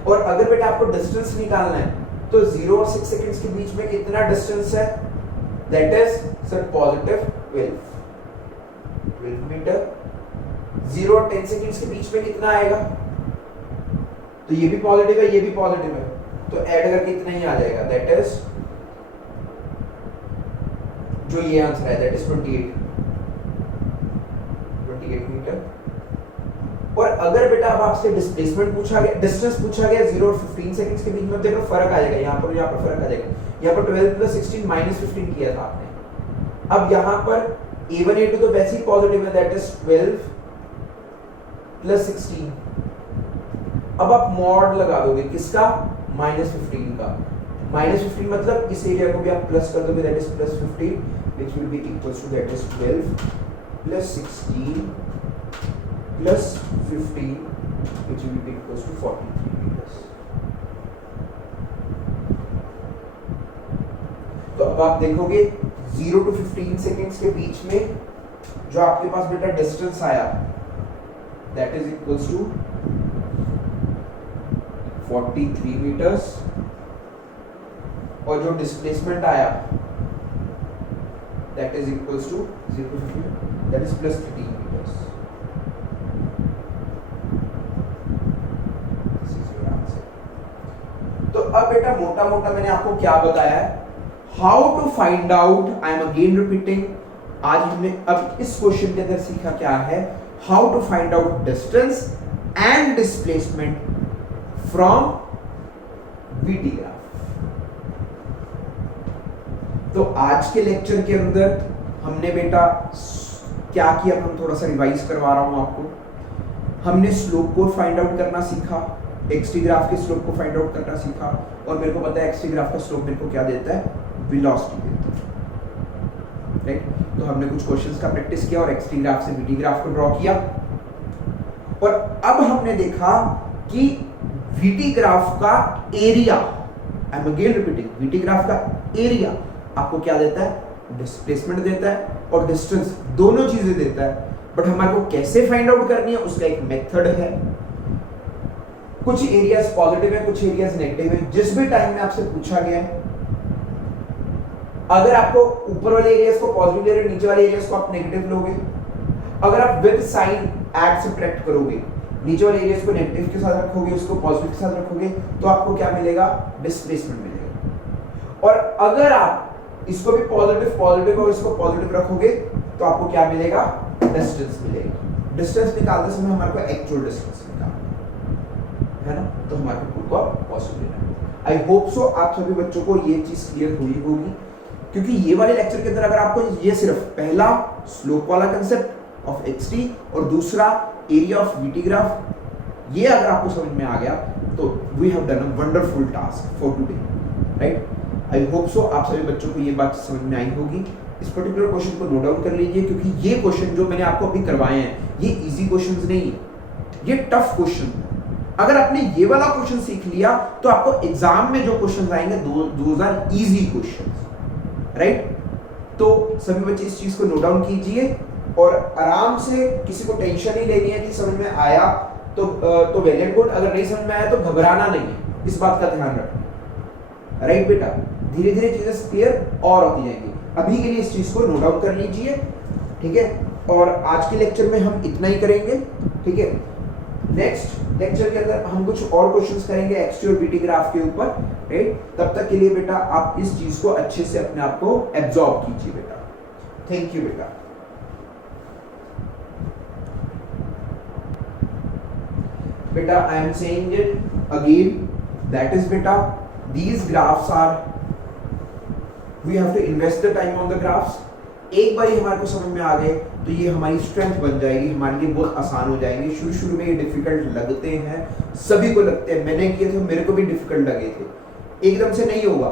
और अगर बेटा आपको डिस्टेंस निकालना है तो 0 और 6 सेकंड्स के बीच में कितना डिस्टेंस है, that is sir positive 12 metre. 0 और 10 सेकंड्स के बीच में कितना आएगा, तो ये भी पॉजिटिव है, ये भी पॉजिटिव है, तो ऐड करके इतना ही आ जाएगा, दैट इज जो ये आंसर है दैट इज 28 मीटर। और अगर बेटा अब आपसे डिस्प्लेसमेंट पूछा गया, डिस्टेंस पूछा गया 0 और 15 सेकंड्स के बीच में, देखो फर्क आ जाएगा यहाँ पर फर्क आ जाएगा। यहाँ पर 12 प्लस 16 माइनस 15 किया था आपने। अब यहाँ पर A1 A2 तो वैसे ही पॉजिटिव है, दैट इज 12 प्लस 16। अब आप मॉड लगा दोगे किसका, माइनस 15 का। माइनस 15 मतलब इस एरिया को भी आप प्लस कर दोगे, that is plus 15 which will be equals to that is 12 plus 16 plus 15 which will be equals to 43 meters। तो अब आप देखोगे 0 to 15 सेकेंड्स के बीच में जो आपके पास बेटा डिस्टेंस आया that is equals to 43 metres, और जो डिस्प्लेसमेंट आया that is equals to 0 to 15 that is plus 13 meters। This is your answer। तो अब बेटा मोटा मोटा मैंने आपको क्या बताया है, how to find out, I am again repeating. आज हमने अब इस क्वेश्चन के अंदर सीखा क्या है, how to find out distance and displacement from VT graph. तो आज के लेक्चर के अंदर हमने बेटा क्या किया, हम थोड़ा सा रिवाइज करवा रहा हूं आपको। हमने स्लोप को फाइंड आउट करना सीखा, एक्सटी ग्राफ के स्लोप को फाइंड आउट करना सीखा, और मेरे को पता है एक्सटी ग्राफ का स्लोप मेरे को क्या देता है, वेलोसिटी देता है, राइट। तो हमने कुछ क्वेश्चंस का प्रैक्टिस किया और एक्सटी ग्राफ से VT ग्राफ को ड्रॉ किया, और अब हमने देखा कि VT ग्राफ का area, I am again repeating, VT graph का एरिया आपको क्या देता है, डिस्प्लेसमेंट देता है और डिस्टेंस, दोनों चीजें देता है। बट हमारे को कैसे फाइंड आउट करनी है उसका एक मेथड है। कुछ एरियाज पॉजिटिव है, कुछ एरियाज नेगेटिव है। जिस भी टाइम में आपसे पूछा गया है, अगर आपको ऊपर वाले एरियाज को पॉजिटिव ले रहे हो, नीचे वाले एरियाज को आप नेगेटिव लोगे। अगर आप विद साइन ऐड सब्ट्रैक्ट करोगे, नीचे वाले एरियाज को नेगेटिव के साथ रखोगे, उसको पॉजिटिव के साथ रखोगे, तो आपको क्या मिलेगा, डिस्प्लेसमेंट मिलेगा। और अगर आप इसको भी पॉजिटिव और इसको पॉजिटिव रखोगे तो आपको क्या मिलेगा, डिस्टेंस मिलेगा। डिस्टेंस निकालते समय हमारे को एक्चुअल डिस्टेंस निकालना है ना, तो हमारे को पूरा पॉसिबल है। आई होप सो आप सभी बच्चों को ये चीज क्लियर हुई होगी, क्योंकि ये वाले लेक्चर के अंदर अगर आपको ये सिर्फ पहला स्लोप वाला कंसेप्ट ऑफ एक्सटी और दूसरा एरिया ऑफ VT ग्राफ, ये अगर आपको समझ में आ गया तो we have done a wonderful task for today, right. I hope so आप सभी बच्चों को ये बात समझ में आई होगी। इस पर्टिकुलर क्वेश्चन को नोट डाउन कर लीजिए, क्योंकि ये क्वेश्चन जो मैंने आपको अभी करवाए हैं ये इजी क्वेश्चंस नहीं है, ये टफ क्वेश्चन। अगर आपने ये वाला क्वेश्चन सीख लिया तो आपको एग्जाम में जो क्वेश्चंस आएंगे those are easy questions, right. तो सभी बच्चे इस चीज को नोट डाउन कीजिए और आराम से, किसी को टेंशन नहीं लेनी है कि समझ में आया तो वेल एंड गुड, अगर नहीं समझ में आया तो घबराना नहीं है, इस बात का ध्यान रखना, राइट बेटा। धीरे धीरे चीजें क्लियर और होती जाएंगी। अभी के लिए इस चीज को नोट डाउन कर लीजिए, ठीक है। और आज के लेक्चर में हम इतना ही करेंगे, ठीक है। नेक्स्ट लेक्चर के अंदर हम कुछ और क्वेश्चंस करेंगे एक्सटी और VT ग्राफ के ऊपर, राइट। तब तक के लिए बेटा आप इस चीज को अच्छे से अपने आप को एब्जॉर्ब कीजिए बेटा। थैंक यू बेटा। बेटा I am saying it again, that is बेटा these graphs are, we have to invest the time on the graphs। एक बार हमारे को समझ में आ गए तो ये हमारी स्ट्रेंथ बन जाएगी, हमारे लिए बहुत आसान हो जाएंगे। शुरू में ये डिफिकल्ट लगते हैं, सभी को लगते हैं, मैंने किए थे, मेरे को भी डिफिकल्ट लगे थे, एकदम से नहीं होगा,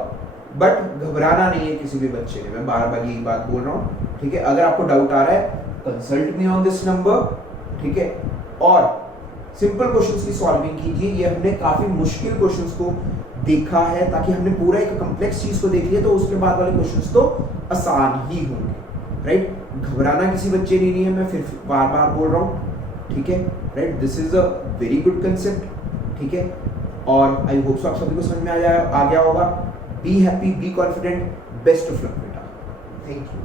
बट घबराना नहीं है किसी भी बच्चे ने, मैं बार बार यही बात बोल रहा हूँ, ठीक है। अगर आपको डाउट आ रहा है consult me on this number, ठीक है। और सिंपल क्वेश्चंस की सॉल्विंग कीजिए, ये हमने काफी मुश्किल क्वेश्चंस को देखा है ताकि हमने पूरा एक कॉम्प्लेक्स चीज को देख लिया, तो उसके बाद वाले क्वेश्चंस तो आसान ही होंगे, राइट। घबराना किसी बच्चे ने नहीं है, मैं फिर बार बार बोल रहा हूँ, ठीक है, right. This is a very good concept, ठीक है। और आई होप सो आप सभी को समझ में आ गया होगा। Be happy, be confident, best of luck बेटा, थैंक यू।